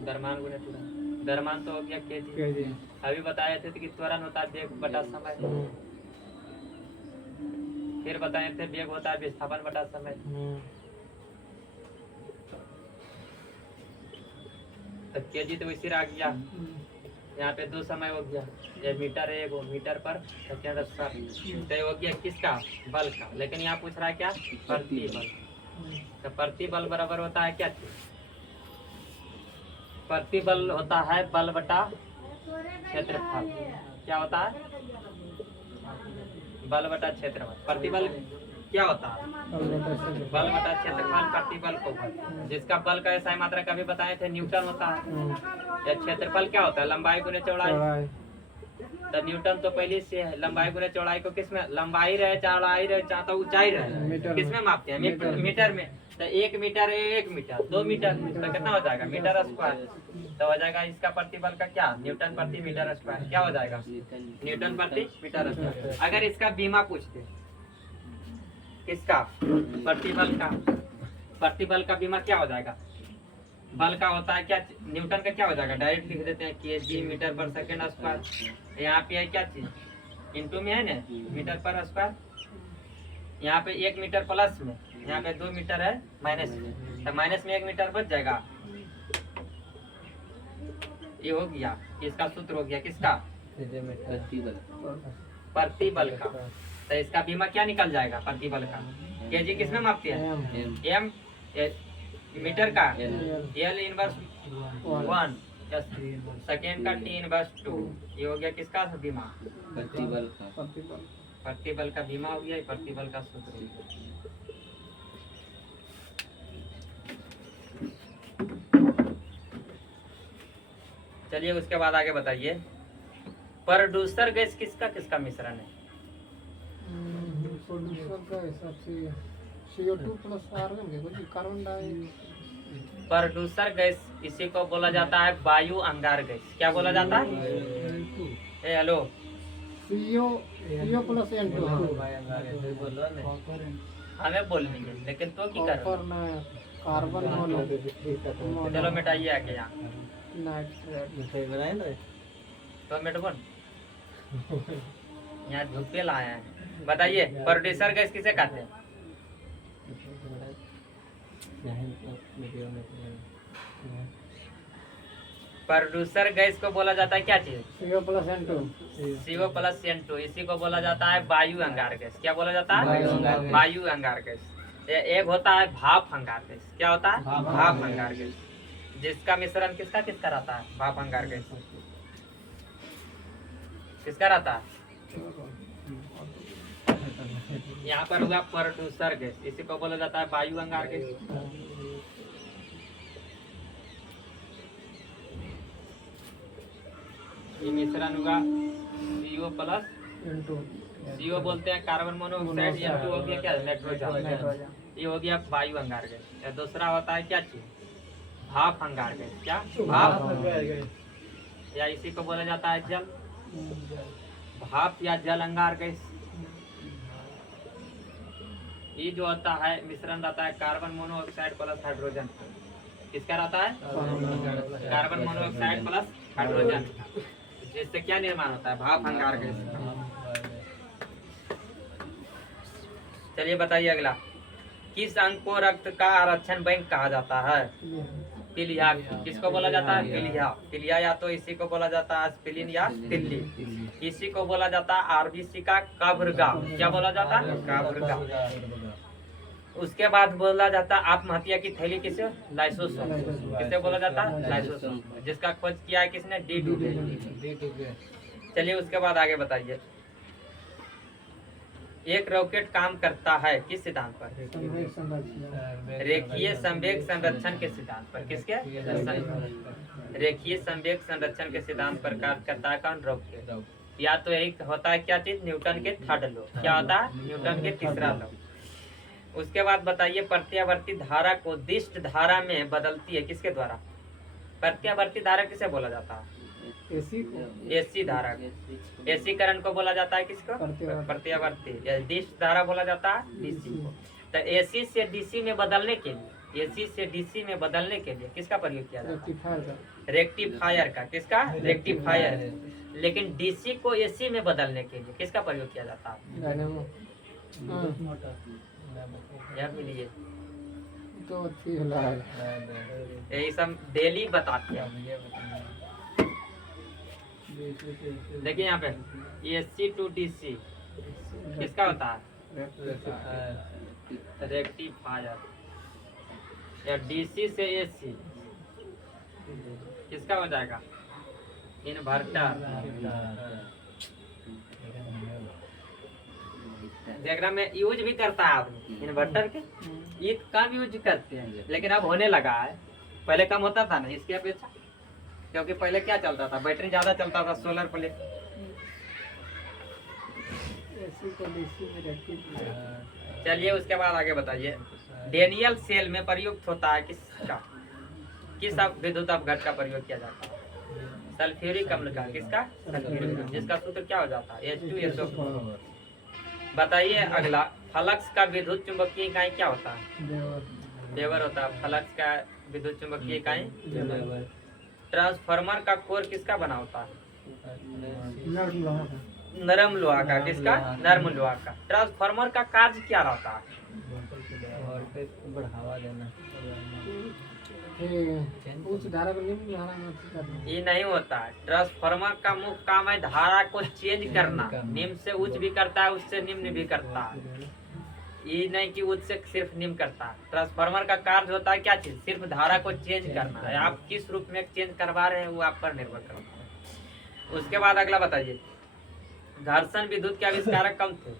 द्रव्यमान गुणित त्वरण, द्रव्यमान तो हो गया केजी। अभी बताए थे कि त्वरण होता है वेग बटा समय। फिर बताए थे वेग होता है विस्थापन बटा समय। तो केजी तो इसी आ गया। यहाँ पे दो समय हो गया, ये मीटर है, एगो मीटर पर सेकेंड स्क्वायर। तो ये हो गया किसका? बल का। लेकिन यहाँ पूछ रहा है क्या? प्रतिबल। तो प्रतिबल बराबर होता है क्या चीज? प्रतिबल होता है बल बटा क्षेत्रफल। क्या होता है? बल बटा क्षेत्रफल। प्रतिबल क्या होता है? बल बटा क्षेत्रफल, प्रतिबल को बल। जिसका बल का एसआई मात्रा कभी बताए थे न्यूटन होता है। या क्षेत्रफल क्या होता है? लंबाई गुने चौड़ाई। तो न्यूटन तो पहले से है। लंबाई गुने चौड़ाई को किसमें? लंबाई रहे, चौड़ाई रहे, चाहे तो ऊंचाई रहे, किसमें मापते हैं? मीटर में। तो 1 मीटर है 1 मीटर, 2 मीटर तो कितना हो जाएगा? Metre square. तो हो जाएगा इसका प्रतिबल का क्या? न्यूटन प्रति मीटर स्क्वायर। क्या हो जाएगा? न्यूटन प्रति मीटर स्क्वायर। अगर इसका बीमा पूछते, किसका? प्रतिबल का। प्रतिबल का बीमा क्या हो जाएगा? बल का होता है क्या? न्यूटन का क्या हो जाएगा? डायरेक्ट लिख देते हैं केजी मीटर पर सेकेंड स्क्वायर। यहाँ पे है क्या चीज? इंटू में है ना, मीटर पर स्क्वायर। यहाँ पे 1 मीटर प्लस में, यहाँ पे 2 मीटर है माइनस में। तो माइनस में 1 मीटर बच जाएगा। ये हो गया, इसका सूत्र हो गया किसका? प्रतिबल का। तो इसका बीमा क्या निकल जाएगा? प्रतिबल का। केजी किसमें मापते हैं? एम। मीटर का एल इनवर्स 1, सेकेंड का टी इनवर्स 2। ये हो गया किसका बीमा? प्रतिबल का। प्रतिबल का बीमा हो गया। प्रतिबल का सूत्र हो गया। चलिए उसके बाद आगे बताइए, प्रोड्यूसर गैस किसका किसका मिश्रण है? प्रोड्यूसर का हिसाब से CO2 plus carbon dioxide. Producer gas इसी को बोला जाता है वायु अंगार गैस। क्या बोला जाता है? ए हेलो, CO प्लस N2। हमें बोलनी है, लेकिन तो की कर? Carbon mono. चलो मिटाइए आके यहाँ। नाइट्रेट। तो मिटबो यहाँ धुप्पे लाए हैं। बताइए प्रोड्यूसर गैस किसे कहते हैं? प्रोड्यूसर गैस को बोला जाता है क्या चीज? CO plus N2। CO plus N2। इसी को बोला जाता है वायु अंगार गैस। क्या बोला जाता है? वायु अंगार गैस। एक होता है भाप अंगार गैस। क्या होता है? भाप अंगार गैस। जिसका मिश्रण किसका किसका रहता है? भाप अंगार गैस किसका रहता है? यहाँ पर हुआ प्रोड्यूसर गैस, इसी को बोला जाता है वायु अंगार गैस। ये मिश्रण होगा CO प्लस N2। CO बोलते हैं कार्बन मोनोऑक्साइड। N2 हो गया क्या? नाइट्रोजन। ये हो गया वायु अंगार गैस। या दूसरा होता है क्या चीज? भाप अंगार गैस। क्या? भाप। या इसी को बोला जाता है जल। भाप या जल अंगार गैस। ये जो होता है मिश्रण रहता है कार्बन मोनोऑक्साइड प्लस हाइड्रोजन। किसका रहता है? Carbon monoxide plus hydrogen. जिससे क्या निर्माण होता है? भाप अंगार गैस। चलिए बताइए अगला, किस अंग को रक्त का आरक्षण बैंक कहा जाता है? पिलिया, किसको बोला जाता है? पिलिया। पिलिया या तो इसी को बोला जाता है स्प्लीन या तिल्ली। इसी को बोला जाता है आरबीसी का कब्रगाह। क्या बोला जाता है? कब्रगाह। उसके बाद बोला जाता है आत्महत्या की थैली, किसे? लाइसोसोम। किसे बोला जाता है? लाइसोसोम, जिसका खोज किया है किसने? डी डुबे। चलिए उसके बाद आगे बताइए। एक रॉकेट काम करता है किस सिद्धांत पर? संवेग संरक्षण। रेखीय संवेग संरक्षण के सिद्धांत पर। किसके? रेखीय संवेग संरक्षण के सिद्धांत पर कार्य करता है कौन? रॉकेट। या तो यही होता है क्या चीज? न्यूटन के थर्ड लॉ। क्या होता है? न्यूटन के तीसरा लॉ। उसके बाद बताइए प्रत्यावर्ती धारा को दिष्ट धारा में बदलती है किसके द्वारा? प्रत्यावर्ती धारा किसे बोला जाता है? एसी को एसी धारा। एसी करंट को बोला जाता है किसको? प्रत्यावर्ती। या दिष्ट धारा बोला जाता है डीसी को। तो एसी से डीसी में बदलने के लिए, एसी से डीसी में बदलने के लिए किसका प्रयोग किया जाता है? रेक्टिफायर का। किसका? रेक्टिफायर। लेकिन डीसी को एसी में बदलने के लिए किसका प्रयोग किया जाता है? डायनामो। यह मिलिए तो अच्छी होला है। यही सब डेली बताते हैं। देखिए यहाँ पे एसी टू डीसी किसका होता है? रेक्टिफायर। या डीसी से एसी किसका हो जाएगा? इन्वर्टर। जेकरा में यूज भी करता है आदमी इन्वर्टर के। ये कम यूज करते हैं लेकिन अब होने लगा है। पहले कम होता था ना इसकी अपेक्षा, क्योंकि पहले क्या चलता था? बैटरी ज्यादा चलता था, सोलर प्लेट। एसी को डीसी में रेक्टिफायर। चलिए उसके बाद आगे बताइए। डेनियल सेल में प्रयुक्त होता है किसका? किस विद्युत अपघट का प्रयोग किया जाता है? सल्फ्यूरिक अम्ल का। किसका? सल्फ्यूरिक अम्ल, जिसका सूत्र क्या हो जाता है? H2SO4। बताइए अगला, फ्लक्स का विद्युत चुंबकीय इकाई क्या होता है? वेबर होता है। फ्लक्स का विद्युत चुंबकीय इकाई वेबर। ट्रांसफार्मर का कोर किसका बना होता है? नरम लोहा का। किसका? नरम लोहा का। ट्रांसफार्मर का कार्य क्या रहता है? वोल्टेज को बढ़ावा देना। उच्च धारा को निम्न धारा में करना। ये नहीं होता है। ट्रांसफार्मर का मुख्य काम है धारा को चेंज करना। निम्न से उच्च भी करता है, उच्च से निम्न भी करता है। ये नहीं कि उच्च से सिर्फ निम्न करता है। ट्रांसफार्मर का कार्य होता है क्या चीज? सिर्फ धारा को चेंज करना है। आप किस रूप में चेंज करवा रहे हैं वो आप पर निर्भर करता है। उसके बाद अगला बताइए। घर्षण विद्युत के आविष्कारक कौन थे?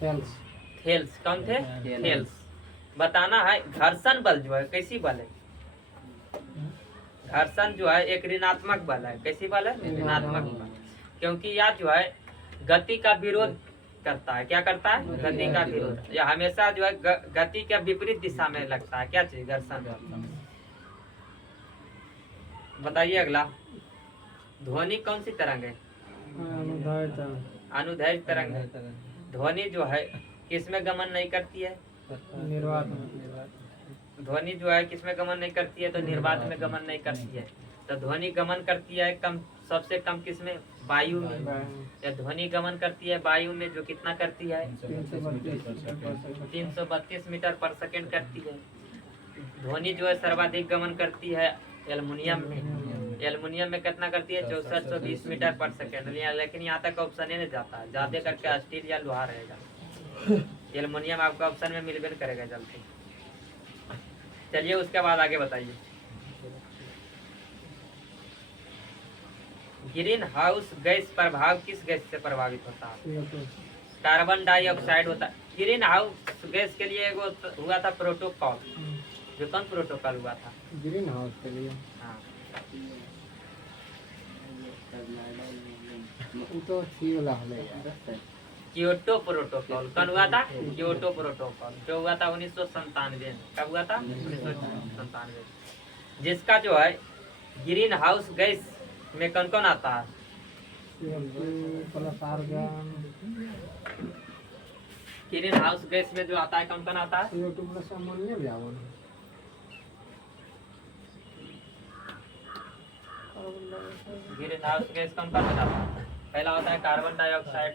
सेल्स। थेल्स। कौन थे? थेल्स। बताना है घर्षण बल जो है कैसी बल है? घर्षण जो है एक ऋणात्मक बल है। कैसी बल है? ऋणात्मक बल। क्योंकि यह जो है गति का विरोध करता है। क्या करता है? गति का विरोध। यह हमेशा जो है गति के विपरीत दिशा में लगता है। क्या चीज? घर्षण बल। बताइए अगला। ध्वनि कौन सी तरंग है? अनुदैर्घ्य तरंग है। ध्वनि जो है किसमें गमन नहीं करती है? निर्वात। ध्वनि जो है किसमें गमन नहीं करती है? तो निर्वात में गमन नहीं करती है। तो ध्वनि गमन करती है कम, सबसे कम किसमें? वायु में। या ध्वनि गमन करती है वायु में, जो कितना करती है? 332 मीटर पर सेकेंड करती है। ध्वनि जो है सर्वाधिक गमन करती है एल्युमिनियम में। एल्युमिनियम में कितना करती है? 6420 मीटर पर सेकेंड। लेकिन यहाँ तक ऑप्शन ही नहीं जाता है, ज्यादा करके स्टील या लोहा रहेगा। एल्युमिनियम आपका ऑप्शन में मिलबे नहीं करेगा जल्दी। चलिए उसके बाद आगे बताइए। ग्रीन हाउस गैस प्रभाव किस गैस से प्रभावित होता है? कार्बन डाइऑक्साइड होता है। ग्रीन हाउस गैस के लिए एगो हुआ था प्रोटोकॉल। जो कौन प्रोटोकॉल हुआ था? ग्रीन हाउस के लिए। हाँ। वो तो अच्छी वाला हमें यार। क्योटो प्रोटोकॉल कौन हुआ था? क्योटो प्रोटोकॉल जो हुआ था 1997 में। कब हुआ था? 1997। जिसका जो है ग्रीन हाउस गैस में कौन कौन आता है? ग्रीन हाउस गैस में जो आता है कौन कौन आता है? ग्रीन हाउस गैस कौन कौन होता है? पहला होता है कार्बन डाइऑक्साइड,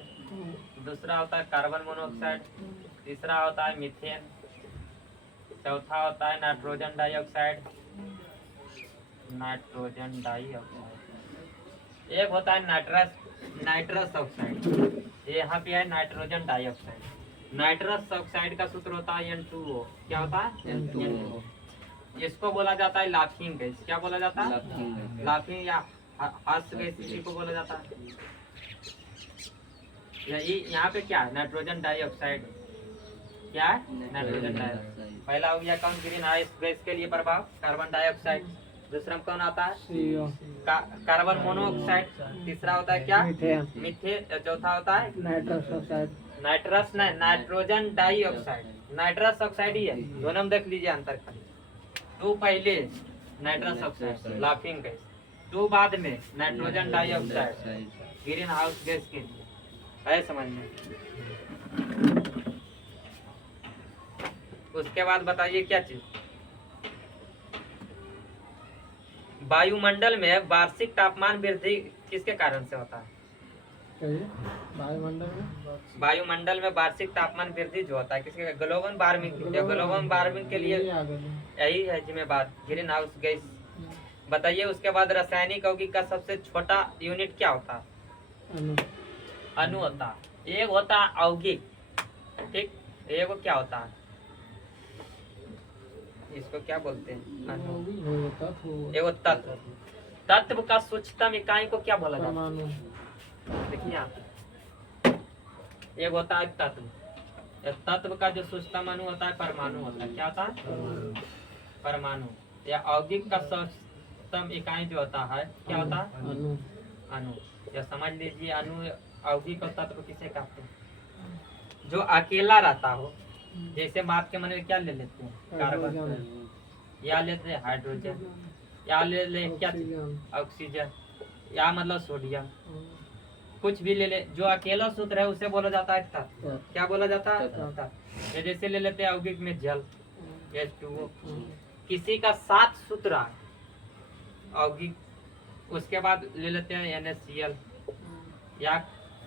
दूसरा होता है कार्बन मोनोऑक्साइड, तीसरा होता है मीथेन, चौथा होता है नाइट्रोजन डाइऑक्साइड, नाइट्रोजन डाइऑक्साइड। एक होता है नाइट्रस ऑक्साइड, ये यहाँ पे है नाइट्रोजन डाइऑक्साइड। नाइट्रस ऑक्साइड का सूत्र होता है N2O। क्या होता है? N2O। इसको बोला जाता है लाफिंग गैस। क्या बोला जाता है? लाफिंग या हास्य गैस इसी को बोला जाता है। यही यहाँ पे क्या है? Nitrogen dioxide. क्या है? Nitrogen dioxide. पहला हो गया कौन? ग्रीन हाउस गैस के लिए प्रभाव, कार्बन डाइऑक्साइड। दूसरा में कौन आता है? CO, carbon monoxide. तीसरा होता है क्या? Methane, methane. चौथा होता है नाइट्रस ऑक्साइड, नाइट्रस नहीं, नाइट्रोजन डाइऑक्साइड। नाइट्रस ऑक्साइड ही है, दोनों में देख लीजिए अंतर खाली। तो पहले नाइट्रस ऑक्साइड लाफिंग गैस, तो बाद में nitrogen dioxide green house gas के लिए है, समझ में। उसके बाद बताइए क्या चीज? वायुमंडल में वार्षिक तापमान वृद्धि किसके कारण से होता है? कहिए वायुमंडल में वायुमंडल में वार्षिक तापमान वृद्धि जो होता है किसके? Global warming. ग्लोबल वार्मिंग के लिए यही है जिम्मेदार, ग्रीन हाउस गैस। बताइए उसके बाद रासायनिक यौगिक का सबसे छोटा यूनिट क्या होता है? अणु होता है। एक होता है यौगिक, ठीक, एक क्या होता है? इसको क्या बोलते हैं? अणु। एगो तत्व। तत्व का सूक्ष्मतम इकाई को क्या बोला जाता है? देखिए यहाँ एक होता है तत्व। एक तत्व का जो सूक्ष्मतम अणु होता है परमाणु होता है। क्या होता है? परमाणु। या यौगिक का सूक्ष्मतम इकाई जो होता है क्या होता है? अणु। अणु। या समझ लीजिए अणु यौगिक और तत्व किसे कहते हैं? जो अकेला रहता हो, जैसे माप के मन में क्या ले लेते हैं? कार्बन, या लेते हैं हाइड्रोजन, या ले ले क्या? ऑक्सीजन, या मतलब सोडियम, कुछ भी ले ले। जो अकेला सूत्र है उसे बोला जाता है तत्व। क्या बोला जाता है? तत्व। ये जैसे ले लेते हैं यौगिक में जल, H2O। किसी का 7 सूत्र है यौगिक, उसके बाद ले लेते हैं NaCl, या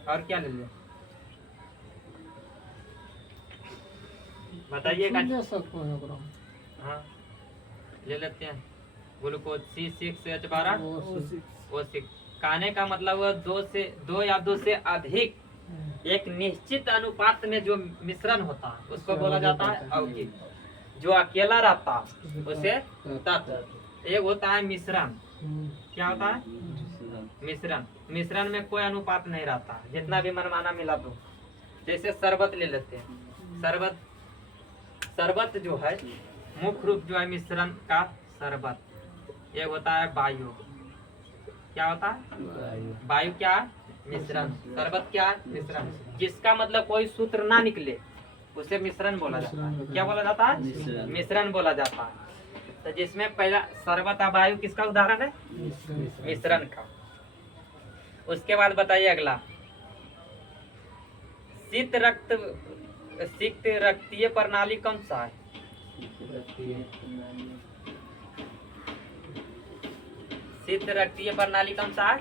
और क्या ले ले? बताइए। हाँ ले लेते हैं ग्लूकोज C6H12O6। कहने का मतलब है दो या दो से अधिक एक निश्चित अनुपात में जो मिश्रण होता है उसको बोला जाता है यौगिक। जो अकेला रहता है उसे तत्व। एक होता है मिश्रण। क्या होता है? मिश्रण। मिश्रण में कोई अनुपात नहीं रहता, जितना भी मनमाना मिला दो। जैसे शरबत ले लेते हैं। शरबत जो है मुख्य रूप जो है मिश्रण का शरबत। एक होता है वायु। क्या होता है? वायु क्या है? मिश्रण। शरबत क्या है? मिश्रण। जिसका मतलब कोई सूत्र ना निकले उसे मिश्रण बोला जाता है। क्या बोला जाता है? मिश्रण बोला जाता है। तो जिसमें पहला शरबत और वायु किसका उदाहरण है? मिश्रण का। उसके बाद बताइए अगला, शीत रक्तीय प्रणाली कौन सा है? शीत रक्तीय प्रणाली कौन सा है?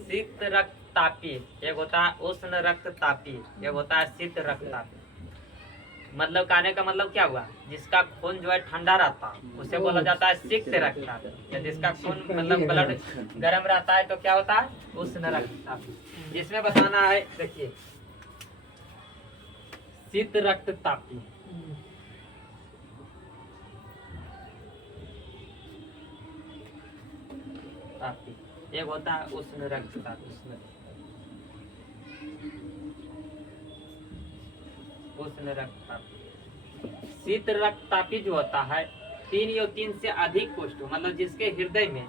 शीत रक्ततापी। एक होता है उष्ण रक्ततापी, एक होता है शीत रक्ततापी। मतलब कहने का मतलब क्या हुआ? जिसका खून जो है ठंडा रहता है उसे बोला जाता है शीत रक्ततापी। या जिसका खून मतलब ब्लड गर्म रहता है तो क्या होता है? उष्ण रक्ततापी। जिसमें बताना है, देखिए शीत रक्ततापी। एक होता है उष्ण रक्ततापी। उष्ण रक्ततापी। शीत रक्ततापी जो होता है 3 या 3 से अधिक कोष्ठ, मतलब जिसके हृदय में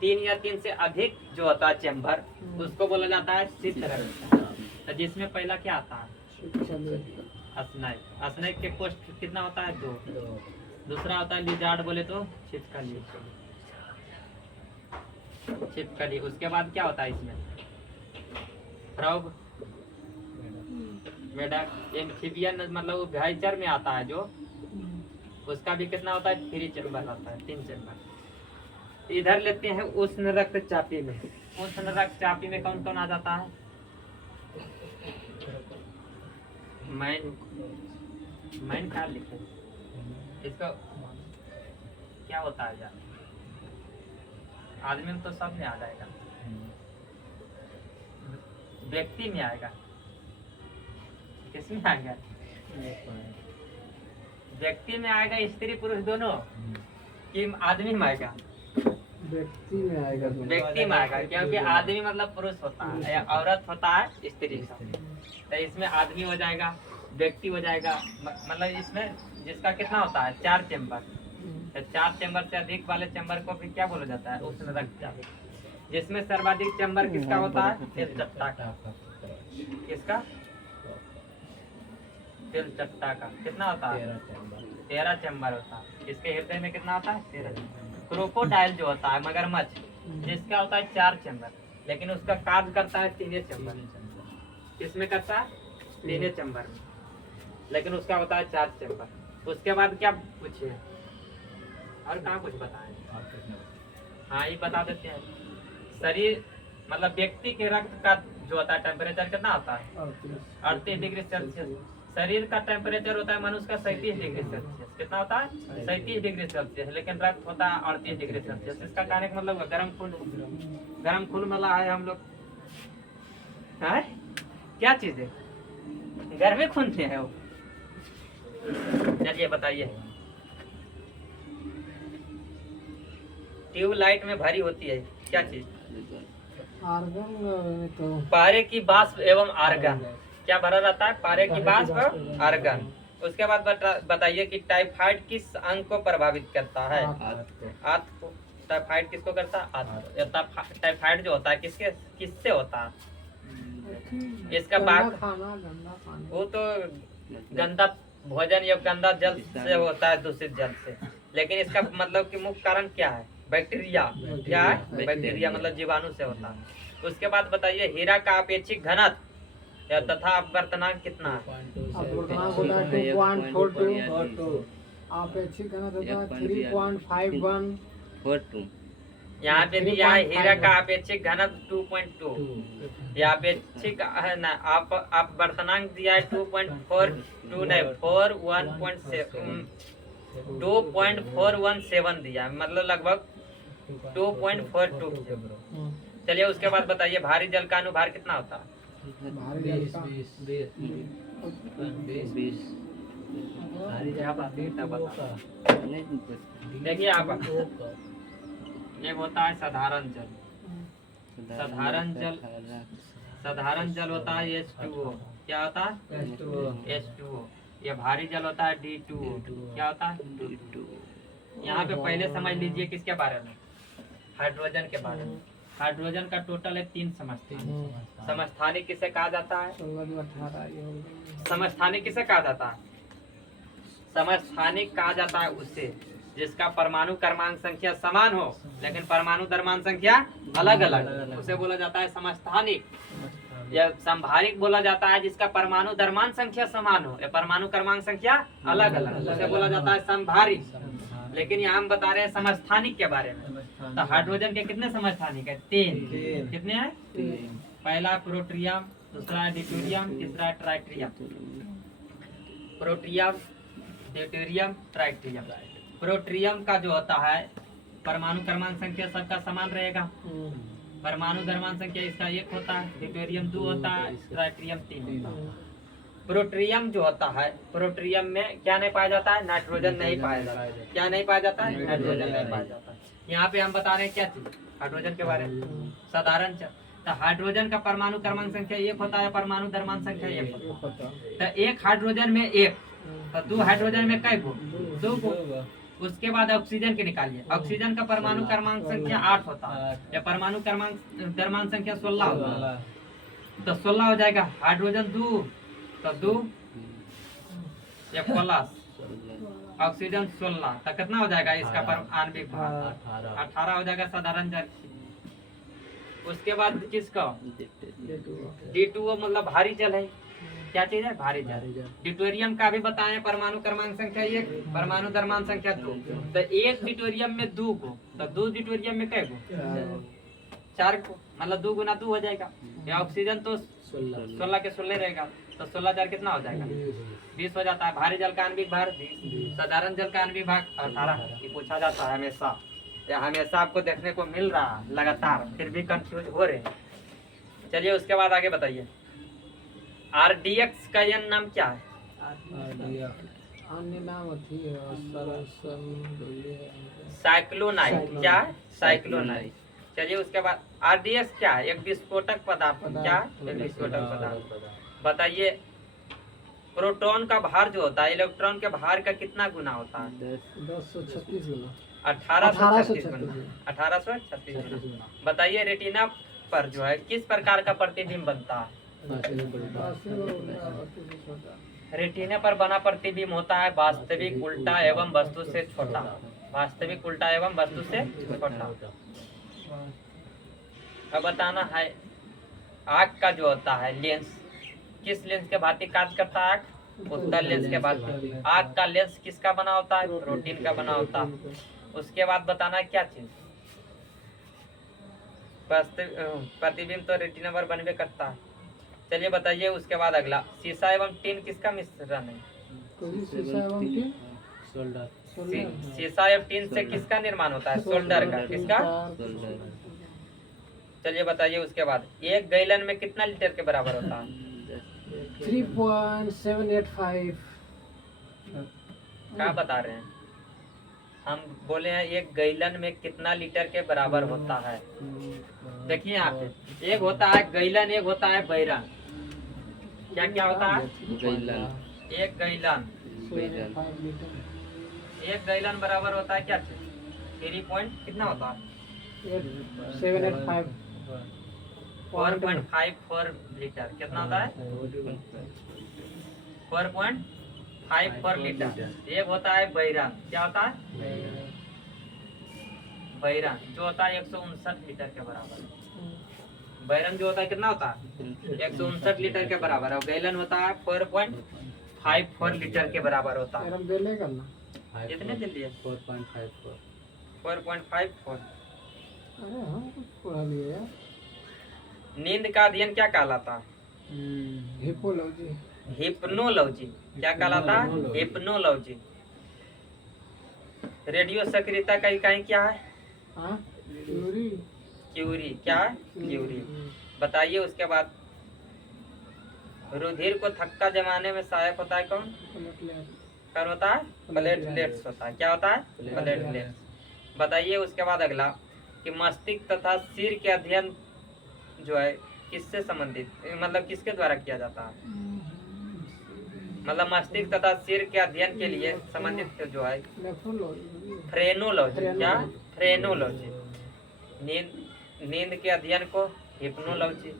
3 या 3 से अधिक जो होता है चैम्बर, उसको बोला जाता है शीत रक्ततापी। तो जिसमें पहला क्या आता है? स्नायु। स्नायु के कोष्ठ कितना होता है? 2। दूसरा होता है लिजार्ड, बोले तो छिपकली। छिपकली। उसके बाद क्या होता है इसमें? फ्रॉग, मेढक। एम्फीबियन मतलब वो भयचर में आता है जो, उसका भी कितना होता है? 3 चैम्बर होता है, 3 चैम्बर। इधर लेते हैं उष्ण रक्तचापी में। उष्ण रक्तचापी में कौन कौन आ जाता है? मैंने क्या लिखे इसका क्या होता है यार? आदमी में तो सब में आ जाएगा, व्यक्ति में आएगा, किसमें आएगा? व्यक्ति में आएगा, स्त्री पुरुष दोनों, कि आदमी में आएगा? व्यक्ति में आएगा। व्यक्ति में आएगा, क्योंकि आदमी मतलब पुरुष होता है या औरत होता है स्त्री का, तो इसमें आदमी हो जाएगा, व्यक्ति हो जाएगा। मतलब इसमें जिसका कितना होता है 4 चेम्बर, तो 4 चेम्बर से अधिक वाले चेम्बर को फिर क्या बोला जाता है? उष्ण रक्तचाप। जिसमें सर्वाधिक चेम्बर किसका होता है? तिलचट्टा का। किसका? तिलचट्टा का। कितना होता है? 13 चेम्बर होता है। इसके हृदय में कितना होता है? 13 चेम्बर। क्रोकोडाइल जो होता है मगरमच्छ, जिसका होता है 4 चेम्बर, लेकिन उसका कार्य करता है 3 चेम्बर। किसमें करता है? 3 चेम्बर में, लेकिन उसका होता है 4 चेम्बर। उसके बाद क्या पूछे और कहाँ कुछ बताएं? हाँ ये बता देते हैं। शरीर मतलब व्यक्ति के रक्त का जो होता है टेम्परेचर कितना होता है? 38 डिग्री सेल्सियस। शरीर का टेम्परेचर होता है मनुष्य का 37 डिग्री सेल्सियस। कितना होता है? 37 डिग्री सेल्सियस, लेकिन रक्त होता है 38 डिग्री सेल्सियस। इसका कहने का मतलब गर्म खून, गर्म खून मतलब है हम लोग है क्या चीज है? गर्मी खून से है वो। चलिए बताइए, ट्यूबलाइट में भरी होती है क्या चीज? आर्गन। तो पारे की बाष्प एवं आर्गन। क्या भरा रहता है? पारे की बाष्प और आर्गन। उसके बाद बताइए कि टाइफाइड किस अंग को प्रभावित करता है? आंत को। टाइफाइड किसको करता है? आंत। टाइफाइड जो होता है किसके किससे होता है? इसका बाग वो तो गंदा भोजन या गंदा जल से होता है, दूषित जल से। लेकिन इसका मतलब कि मुख्य कारण क्या है? बैक्टीरिया। क्या है? बैक्टीरिया मतलब जीवाणु से होता है। उसके बाद बताइए हीरा का अपेक्षिक घनत्व या तथा अपवर्तनांक कितना है? अपवर्तनांक होता है 2.42, अपेक्षिक घनत्व होता है 3.51। यहाँ पे दिया है हीरा का अपेक्षिक घनत्व 2.2, या अपेक्षिक है ना, अपवर्तनांक दिया है 2.42 नहीं 2.417 दिया है, मतलब लगभग 2.42। चलिए उसके बाद बताइए भारी जल का अनुभार कितना होता है? 20। देखिए आप, एक होता है साधारण जल। साधारण जल होता है H2O। क्या होता है? H2O। ये भारी जल होता है D2O। क्या होता है? D2O। यहाँ पे पहले समझ लीजिए किसके बारे में? हाइड्रोजन के बारे में। हाइड्रोजन का टोटल है 3 समस्थानिक। समस्थानिक किसे कहा जाता है? समस्थानिक किसे कहा जाता है? समस्थानिक कहा जाता है उसे जिसका परमाणु क्रमांक संख्या समान हो लेकिन परमाणु द्रव्यमान संख्या अलग अलग, उसे बोला जाता है समस्थानिक। या संभारिक बोला जाता है जिसका परमाणु द्रव्यमान संख्या समान हो या परमाणु क्रमांक संख्या अलग अलग, उसे बोला जाता है संभारिक। लेकिन यहाँ हम बता रहे हैं समस्थानिक के बारे में। तो हाइड्रोजन के कितने समस्थानिक है? 3। कितने हैं? पहला प्रोट्रियम, दूसरा ड्यूटेरियम, तीसरा ट्राइट्रियम। प्रोट्रियम, ड्यूटेरियम, ट्राइट्रियम। प्रोट्रियम का जो होता है परमाणु क्रमांक संख्या सबका समान रहेगा। परमाणु द्रव्यमान संख्या इसका 1 होता है, ड्यूटेरियम 2 होता है, ट्राइट्रियम 3 होता है। प्रोट्रियम जो होता है, प्रोट्रियम में क्या नहीं पाया जाता है? नाइट्रोजन नहीं पाया जाता है। क्या नहीं पाया जाता है? नाइट्रोजन नहीं पाया जाता है। यहाँ पे हम बता रहे हैं क्या चीज? हाइड्रोजन के बारे में। साधारण तो हाइड्रोजन का परमाणु क्रमांक संख्या 1 होता है, परमाणु द्रव्यमान संख्या 1 होता है। तो 1 हाइड्रोजन में 1, तो 2 हाइड्रोजन में कै गो? 2 गो। उसके बाद ऑक्सीजन के निकालिए। ऑक्सीजन का परमाणु क्रमांक संख्या 8 होता है या परमाणु क्रमांक द्रव्यमान संख्या 16 होता है, तो 16 हो जाएगा। हाइड्रोजन 2 तो 2 या प्लस ऑक्सीजन 16, तो कितना हो जाएगा इसका आणविक भार? 18 हो जाएगा साधारण जल। उसके बाद किसका? D2O मतलब भारी जल है। क्या चीज है? भारी जल। ड्यूटेरियम का भी बताएं परमाणु क्रमांक संख्या 1, परमाणु द्रव्यमान संख्या 2। तो 1 ड्यूटेरियम में 2 को, तो 2 ड्यूटेरियम में कै गो? 4 को, मतलब 2 गुना 2 हो जाएगा। या ऑक्सीजन तो 16 के 16 रहेगा। तो 16,000 कितना हो जाएगा? 20 हो जाता है। भारी जल का आणविक भार 20, साधारण जल का आणविक भार 18। ये पूछा जाता है हमेशा, या हमेशा आपको देखने को मिल रहा है लगातार, फिर भी कंफ्यूज हो रहे हैं। चलिए उसके बाद आगे बताइए, RDX का यह नाम क्या है? अन्य नाम अथी साइक्लोनाइट। क्या है? साइक्लोनाइट। चलिए उसके बाद RDX क्या है? एक विस्फोटक पदार्थ। क्या है? एक विस्फोटक पदार्थ। बताइए, प्रोटॉन का भार जो होता है इलेक्ट्रॉन के भार का कितना गुना होता है? 1036 गुना 1836 गुना। 1836 गुना। बताइए, रेटिना पर जो है किस प्रकार का प्रतिबिंब बनता है? रेटिना पर बना प्रतिबिंब होता है वास्तविक, उल्टा एवं वस्तु से छोटा। वास्तविक, उल्टा एवं वस्तु से छोटा। अब बताना है, आँख का जो होता है लेंस, किस लेंस के भांति कार्य करता है? आँख उत्तल लेंस के भांति। आँख का लेंस किसका बना होता है? प्रोटीन का बना होता है। उसके बाद बताना क्या चीज, प्रतिबिंब तो रेटिना पर बनवे करता है। चलिए बताइए उसके बाद अगला, शीशा एवं टीन किसका मिश्रण है? शीशा एवं टीन से किसका निर्माण होता है? सोल्डर का। किसका? चलिए बताइए उसके बाद, एक गैलन में कितना लीटर के बराबर होता है? 3.785। क्या बता रहे हैं? हम बोले हैं एक गैलन में कितना लीटर के बराबर होता है। देखिए यहाँ पे एक होता है गैलन, एक होता है बैरन। क्या क्या होता है? गैलन। एक गैलन, एक गैलन बराबर होता है क्या चीज? 3 पॉइंट कितना होता है? 785 4.54 लीटर। कितना होता है? 4.54 लीटर। एक होता है बैरन। क्या होता है? बैरन जो होता है 159 लीटर के बराबर। बैरन जो होता है कितना होता है? 159 लीटर के बराबर। और गैलन होता है 4.54 लीटर के बराबर होता है। कितने दिन लिए? 4.54। 4.54। अरे हाँ पढ़ा लिया यार। नींद का अध्ययन क्या कहलाता है? हिपोलॉजी। हिप्नोलॉजी। क्या कहलाता है? हिप्नोलॉजी। रेडियो सक्रियता का इकाई क्या है? हाँ क्यूरी। क्यूरी। क्या है? क्यूरी। बताइए उसके बाद, रुधिर को थक्का जमाने में सहायक होता है कौन? कौन होता है? प्लेटलेट्स होता है। क्या होता है? प्लेटलेट्स। बताइए उसके बाद अगला, कि मस्तिष्क तथा सिर के अध्ययन जो है किससे संबंधित, मतलब किसके द्वारा किया जाता है? मतलब मस्तिष्क तथा सिर के अध्ययन के लिए संबंधित जो है फ्रेनोलॉजी। क्या? फ्रेनोलॉजी। नींद के अध्ययन को हिप्नोलॉजी,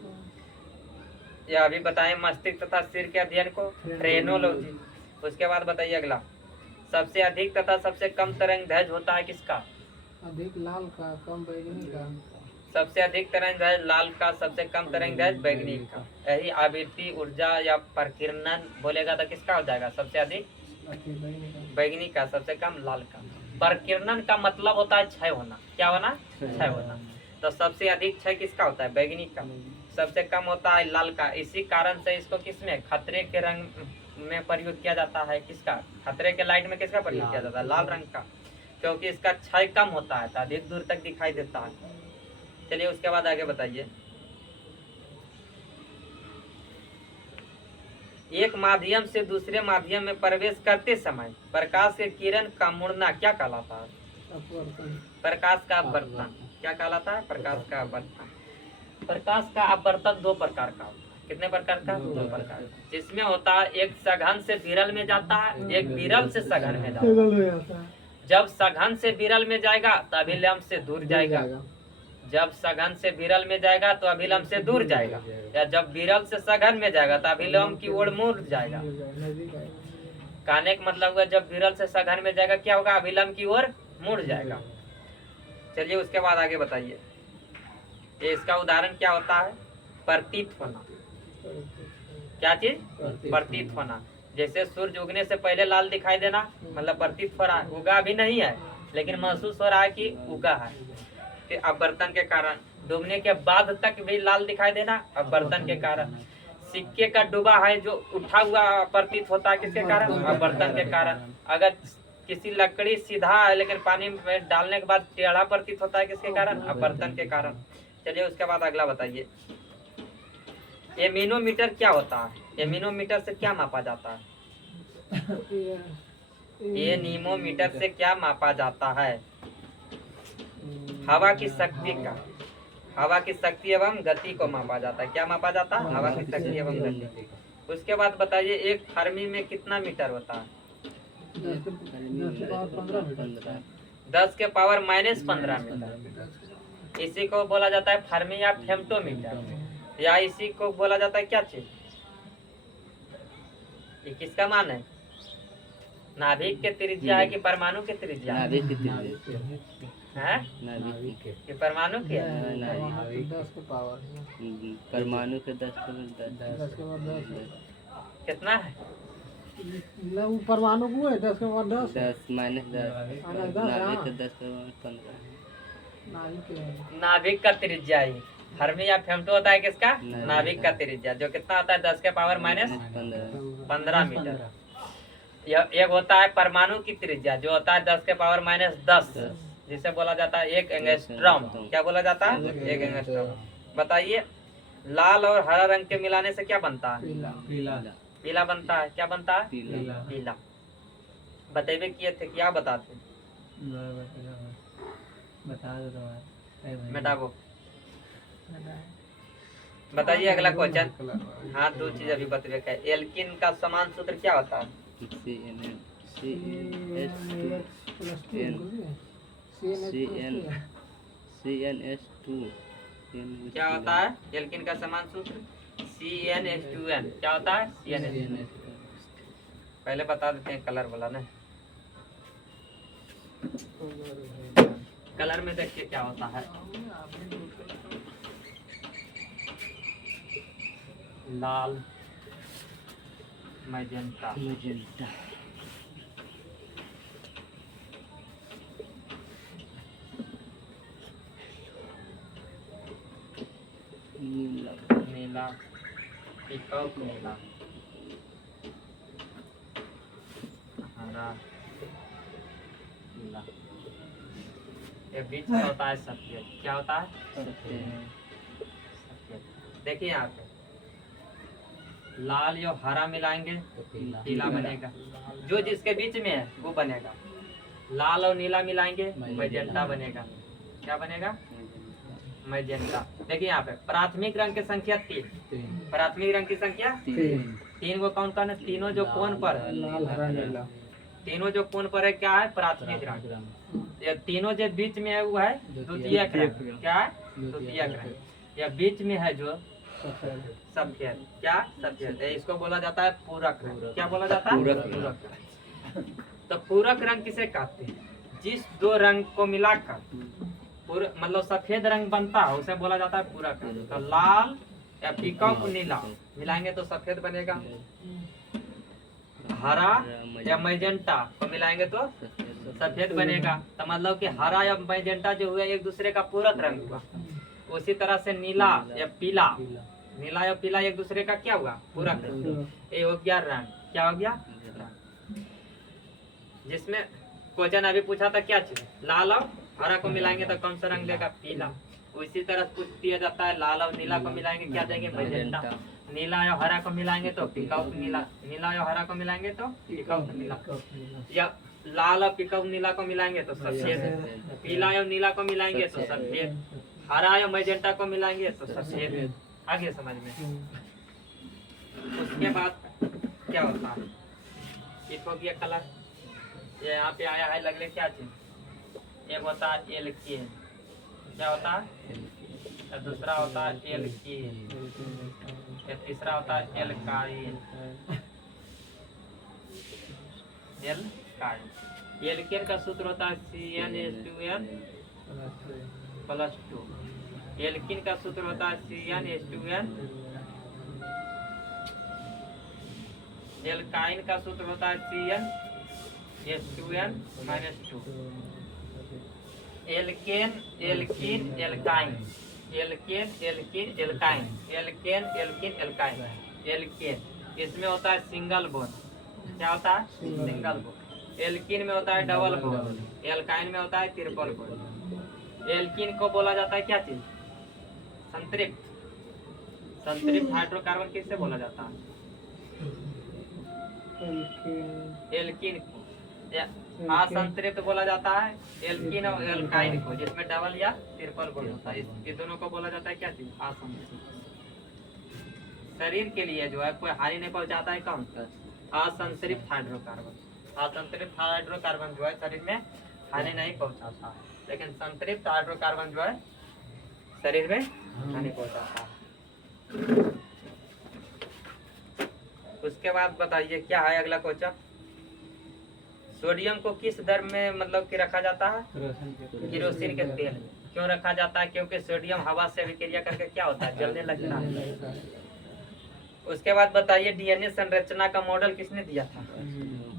या अभी बताएं मस्तिष्क तथा सिर के अध्ययन को फ्रेनोलॉजी। उसके बाद बताइए अगला, सबसे अधिक तथा सबसे कम तरंगदैर्घ्य होता है किसका? अधिक लाल का, कम बैगनी का। सबसे अधिक तरंगदैर्घ्य लाल का, सबसे कम तरंगदैर्घ्य बैगनी का। यही आवृत्ति, ऊर्जा या प्रकीर्णन बोलेगा तो किसका हो जाएगा? सबसे अधिक बैगनी का, सबसे कम लाल का। प्रकीर्णन का मतलब होता है क्षय होना। क्या होना? क्षय होना। तो सबसे अधिक क्षय किसका होता है? बैगनी का। सबसे कम होता है लाल का। इसी कारण से इसको किसमें, खतरे के रंग में प्रयोग किया जाता है? किसका? खतरे के लाइट में किसका प्रयोग किया जाता है? लाल रंग का, क्योंकि इसका क्षय कम होता है, अधिक दूर तक दिखाई देता है। चलिए उसके बाद आगे बताइए, एक माध्यम से दूसरे माध्यम में प्रवेश करते समय प्रकाश के किरण का मुड़ना क्या कहलाता है? प्रकाश का अपवर्तन। क्या कहलाता है? प्रकाश का अपवर्तन। प्रकाश का अपवर्तन 2 प्रकार का होता है। कितने प्रकार का? 2 प्रकार का। जिसमें होता है एक सघन से विरल में जाता है, एक विरल से सघन में जाता है। जब सघन से विरल में जाएगा तो अभिलंब से दूर जाएगा। जब सघन से विरल में जाएगा तो अभिलंब से दूर जाएगा, या जब विरल से सघन में जाएगा तो अभिलंब की ओर मुड़ जाएगा। कहने का मतलब हुआ जब विरल से सघन में जाएगा क्या होगा? अभिलंब की ओर मुड़ जाएगा। चलिए उसके बाद आगे बताइए, इसका उदाहरण क्या होता है? प्रतीत होना। क्या चीज? प्रतीत होना। जैसे सूर्य उगने से पहले लाल दिखाई देना, मतलब प्रतीत हो रहा है, उगा भी नहीं है लेकिन महसूस हो रहा है कि उगा है, अपवर्तन के कारण। डूबने के बाद तक भी लाल दिखाई देना, अपवर्तन के कारण। सिक्के का डूबा है जो उठा हुआ प्रतीत होता है किसके कारण? अपवर्तन के कारण। अगर किसी लकड़ी सीधा है लेकिन पानी में डालने के बाद टेढ़ा प्रतीत होता है किसके कारण? अपवर्तन के कारण। चलिए उसके बाद अगला बताइए, एमिनोमीटर क्या होता है? एमिनोमीटर से क्या मापा जाता है? एनीमोमीटर से क्या मापा जाता है? हवा की शक्ति का, हवा की शक्ति एवं गति को मापा जाता है। क्या मापा जाता है? हवा की शक्ति एवं गति। उसके बाद बताइए, एक फर्मी में कितना मीटर होता है? 10 के पावर माइनस 15 मीटर। इसी को बोला जाता है फर्मी या फेम्टोमीटर, या इसी को बोला जाता है क्या चीज? ये किसका मान है? नाभिक के त्रिज्या है कि परमाणु के त्रिज्या? नाभिक की त्रिज्या है नाभिक के कि परमाणु के? नाभिक 10 के पावर परमाणु के 10 के 10 के बाद 10 कितना है? ना वो परमाणु को है 10 के बाद 10 10 माइनस 10 नाभिक के 10 के बाद 15 नहीं के नाभिक का त्रिज्या ही फर्मी या फेम्टो होता है किसका? नाभिक नाभिक का त्रिज्या, जो कितना होता है? 10 के पावर माइनस 15 मीटर। यह एक होता है परमाणु की त्रिज्या जो होता है 10 के पावर माइनस 10, जिसे बोला जाता है 1 एंगस्ट्रॉम। क्या बोला जाता है? 1 एंगस्ट्रॉम। बताइए, लाल और हरा रंग के मिलाने से क्या बनता है? पीला बनता है। क्या बनता है? पीला। बतेबे किए थे, क्या बताते? मेटाबो। बताइए अगला क्वेश्चन। हाँ, 2 चीज अभी बतबे का। एल्किन का समान सूत्र क्या होता है? क्या होता है एल्किन का समान सूत्र? CnH2n। क्या होता है? CnH2n। पहले बता देते हैं कलर वाला ना। कलर में देखिए क्या होता है। लाल, मैजेंटा, नीला, पीकॉक नीला, हरा, नीला। ये बीच में होता है सफेद। क्या होता है? सफेद। देखिए यहाँ पे लाल और हरा मिलाएंगे तो पीला बनेगा। जो जिसके बीच में है वो बनेगा। लाल और नीला मिलाएंगे मैजेंटा बनेगा। क्या बनेगा? मैजेंटा। देखिए यहाँ पे प्राथमिक रंग की संख्या 3। प्राथमिक रंग की संख्या 3 को कौन कौन है? तीनों जो कोण पर है, लाल हरा नीला, तीनों जो कोण पर है क्या है? प्राथमिक रंग। ये तीनों जो बीच में है वो है द्वितीयक रंग। क्या है? द्वितीयक रंग। या बीच में है जो सफेद। क्या? सफेद। इसको बोला जाता है पूरक रंग। क्या बोला जाता है? पूरक रंग। तो पूरक रंग किसे कहते हैं? जिस 2 रंग को मिलाकर मतलब सफेद रंग बनता है उसे बोला जाता है पूरक रंग। तो लाल या पीकॉक नीला मिलाएंगे तो सफेद बनेगा। हरा या मैजेंटा को मिलाएंगे तो सफेद बनेगा। तो मतलब कि हरा या मैजेंटा जो हुआ एक दूसरे का पूरक रंग हुआ। उसी तरह से नीला या पीला, नीला या पीला एक दूसरे का क्या हुआ? पूरक रंग। ये हो गया रंग। क्या हो गया? जिसमें क्वेश्चन अभी पूछा था क्या चीज? लाल और हरा को मिलाएंगे तो कौन सा रंग देगा? पीला। उसी तरह पूछ दिया जाता है लाल और नीला को मिलाएंगे क्या देंगे? मैजेंटा। नीला और हरा को मिलाएंगे तो पीकॉक नीला। नीला और हरा को मिलाएंगे तो पीकॉक नीला। या लाल और पीकॉक नीला को मिलाएंगे तो सफेद। पीला और नीला को मिलाएंगे तो सफेद। हरा या मैजेंटा को मिलाएंगे तो सफेद। आगे समझ में। उसके बाद क्या होता है? एक हो गया कलर। ये यहाँ पे आया है लगले क्या चीज? एक होता है एल्कीन। क्या होता है? और दूसरा होता है एल्कीन। तीसरा होता है एल्काइन। एल्काइन। एल्कीन का सूत्र होता है CnH2n +2। एल्कीन का सूत्र होता है CnH2n। एल्काइन का सूत्र होता है CnH2n -2। Alkane, alkene, alkyne. Alkane, alkene, alkyne. Alkane, alkene, alkyne. Alkane इसमें होता है सिंगल बॉन्ड। क्या होता है? Single bond. एल्कीन में होता है डबल बॉन्ड। एल्काइन में होता है ट्रिपल बॉन्ड। एल्कीन को बोला जाता है क्या चीज? संतृप्त। संतृप्त हाइड्रोकार्बन किससे बोला जाता है? एल्कीन को। असंतृप्त बोला जाता है एल्कीन और एल्काइन को, जिसमें डबल या ट्रिपल बॉन्ड होता है। ये दोनों को बोला जाता है क्या चीज? असंतृप्त। शरीर के लिए जो है कोई हानि नहीं पहुंचाता है कौन? असंतृप्त हाइड्रोकार्बन। असंतृप्त हाइड्रोकार्बन जो है शरीर में हानि नहीं पहुंचाता है, लेकिन संतृप्त हाइड्रोकार्बन जो है शरीर में हानि पहुंचाता है। उसके बाद बताइए क्या है अगला क्वेश्चन? सोडियम को किस दर में मतलब कि रखा जाता है? केरोसिन के तेल में। क्यों रखा जाता है? क्योंकि सोडियम हवा से अभिक्रिया करके क्या होता है? जलने लगता है। उसके बाद बताइए डीएनए संरचना का मॉडल किसने दिया था?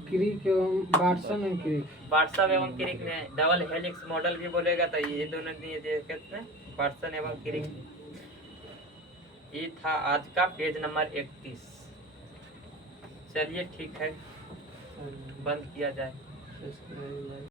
क्रिक एवं वाटसन एंड क्रिक। वाटसन एवं क्रिक ने। डबल हेलिक्स मॉडल भी बोलेगा तो ये दोनों दिए थे वाटसन एवं क्रिक। ये था आज का पेज नंबर 31। चलिए ठीक है, बंद किया जाए।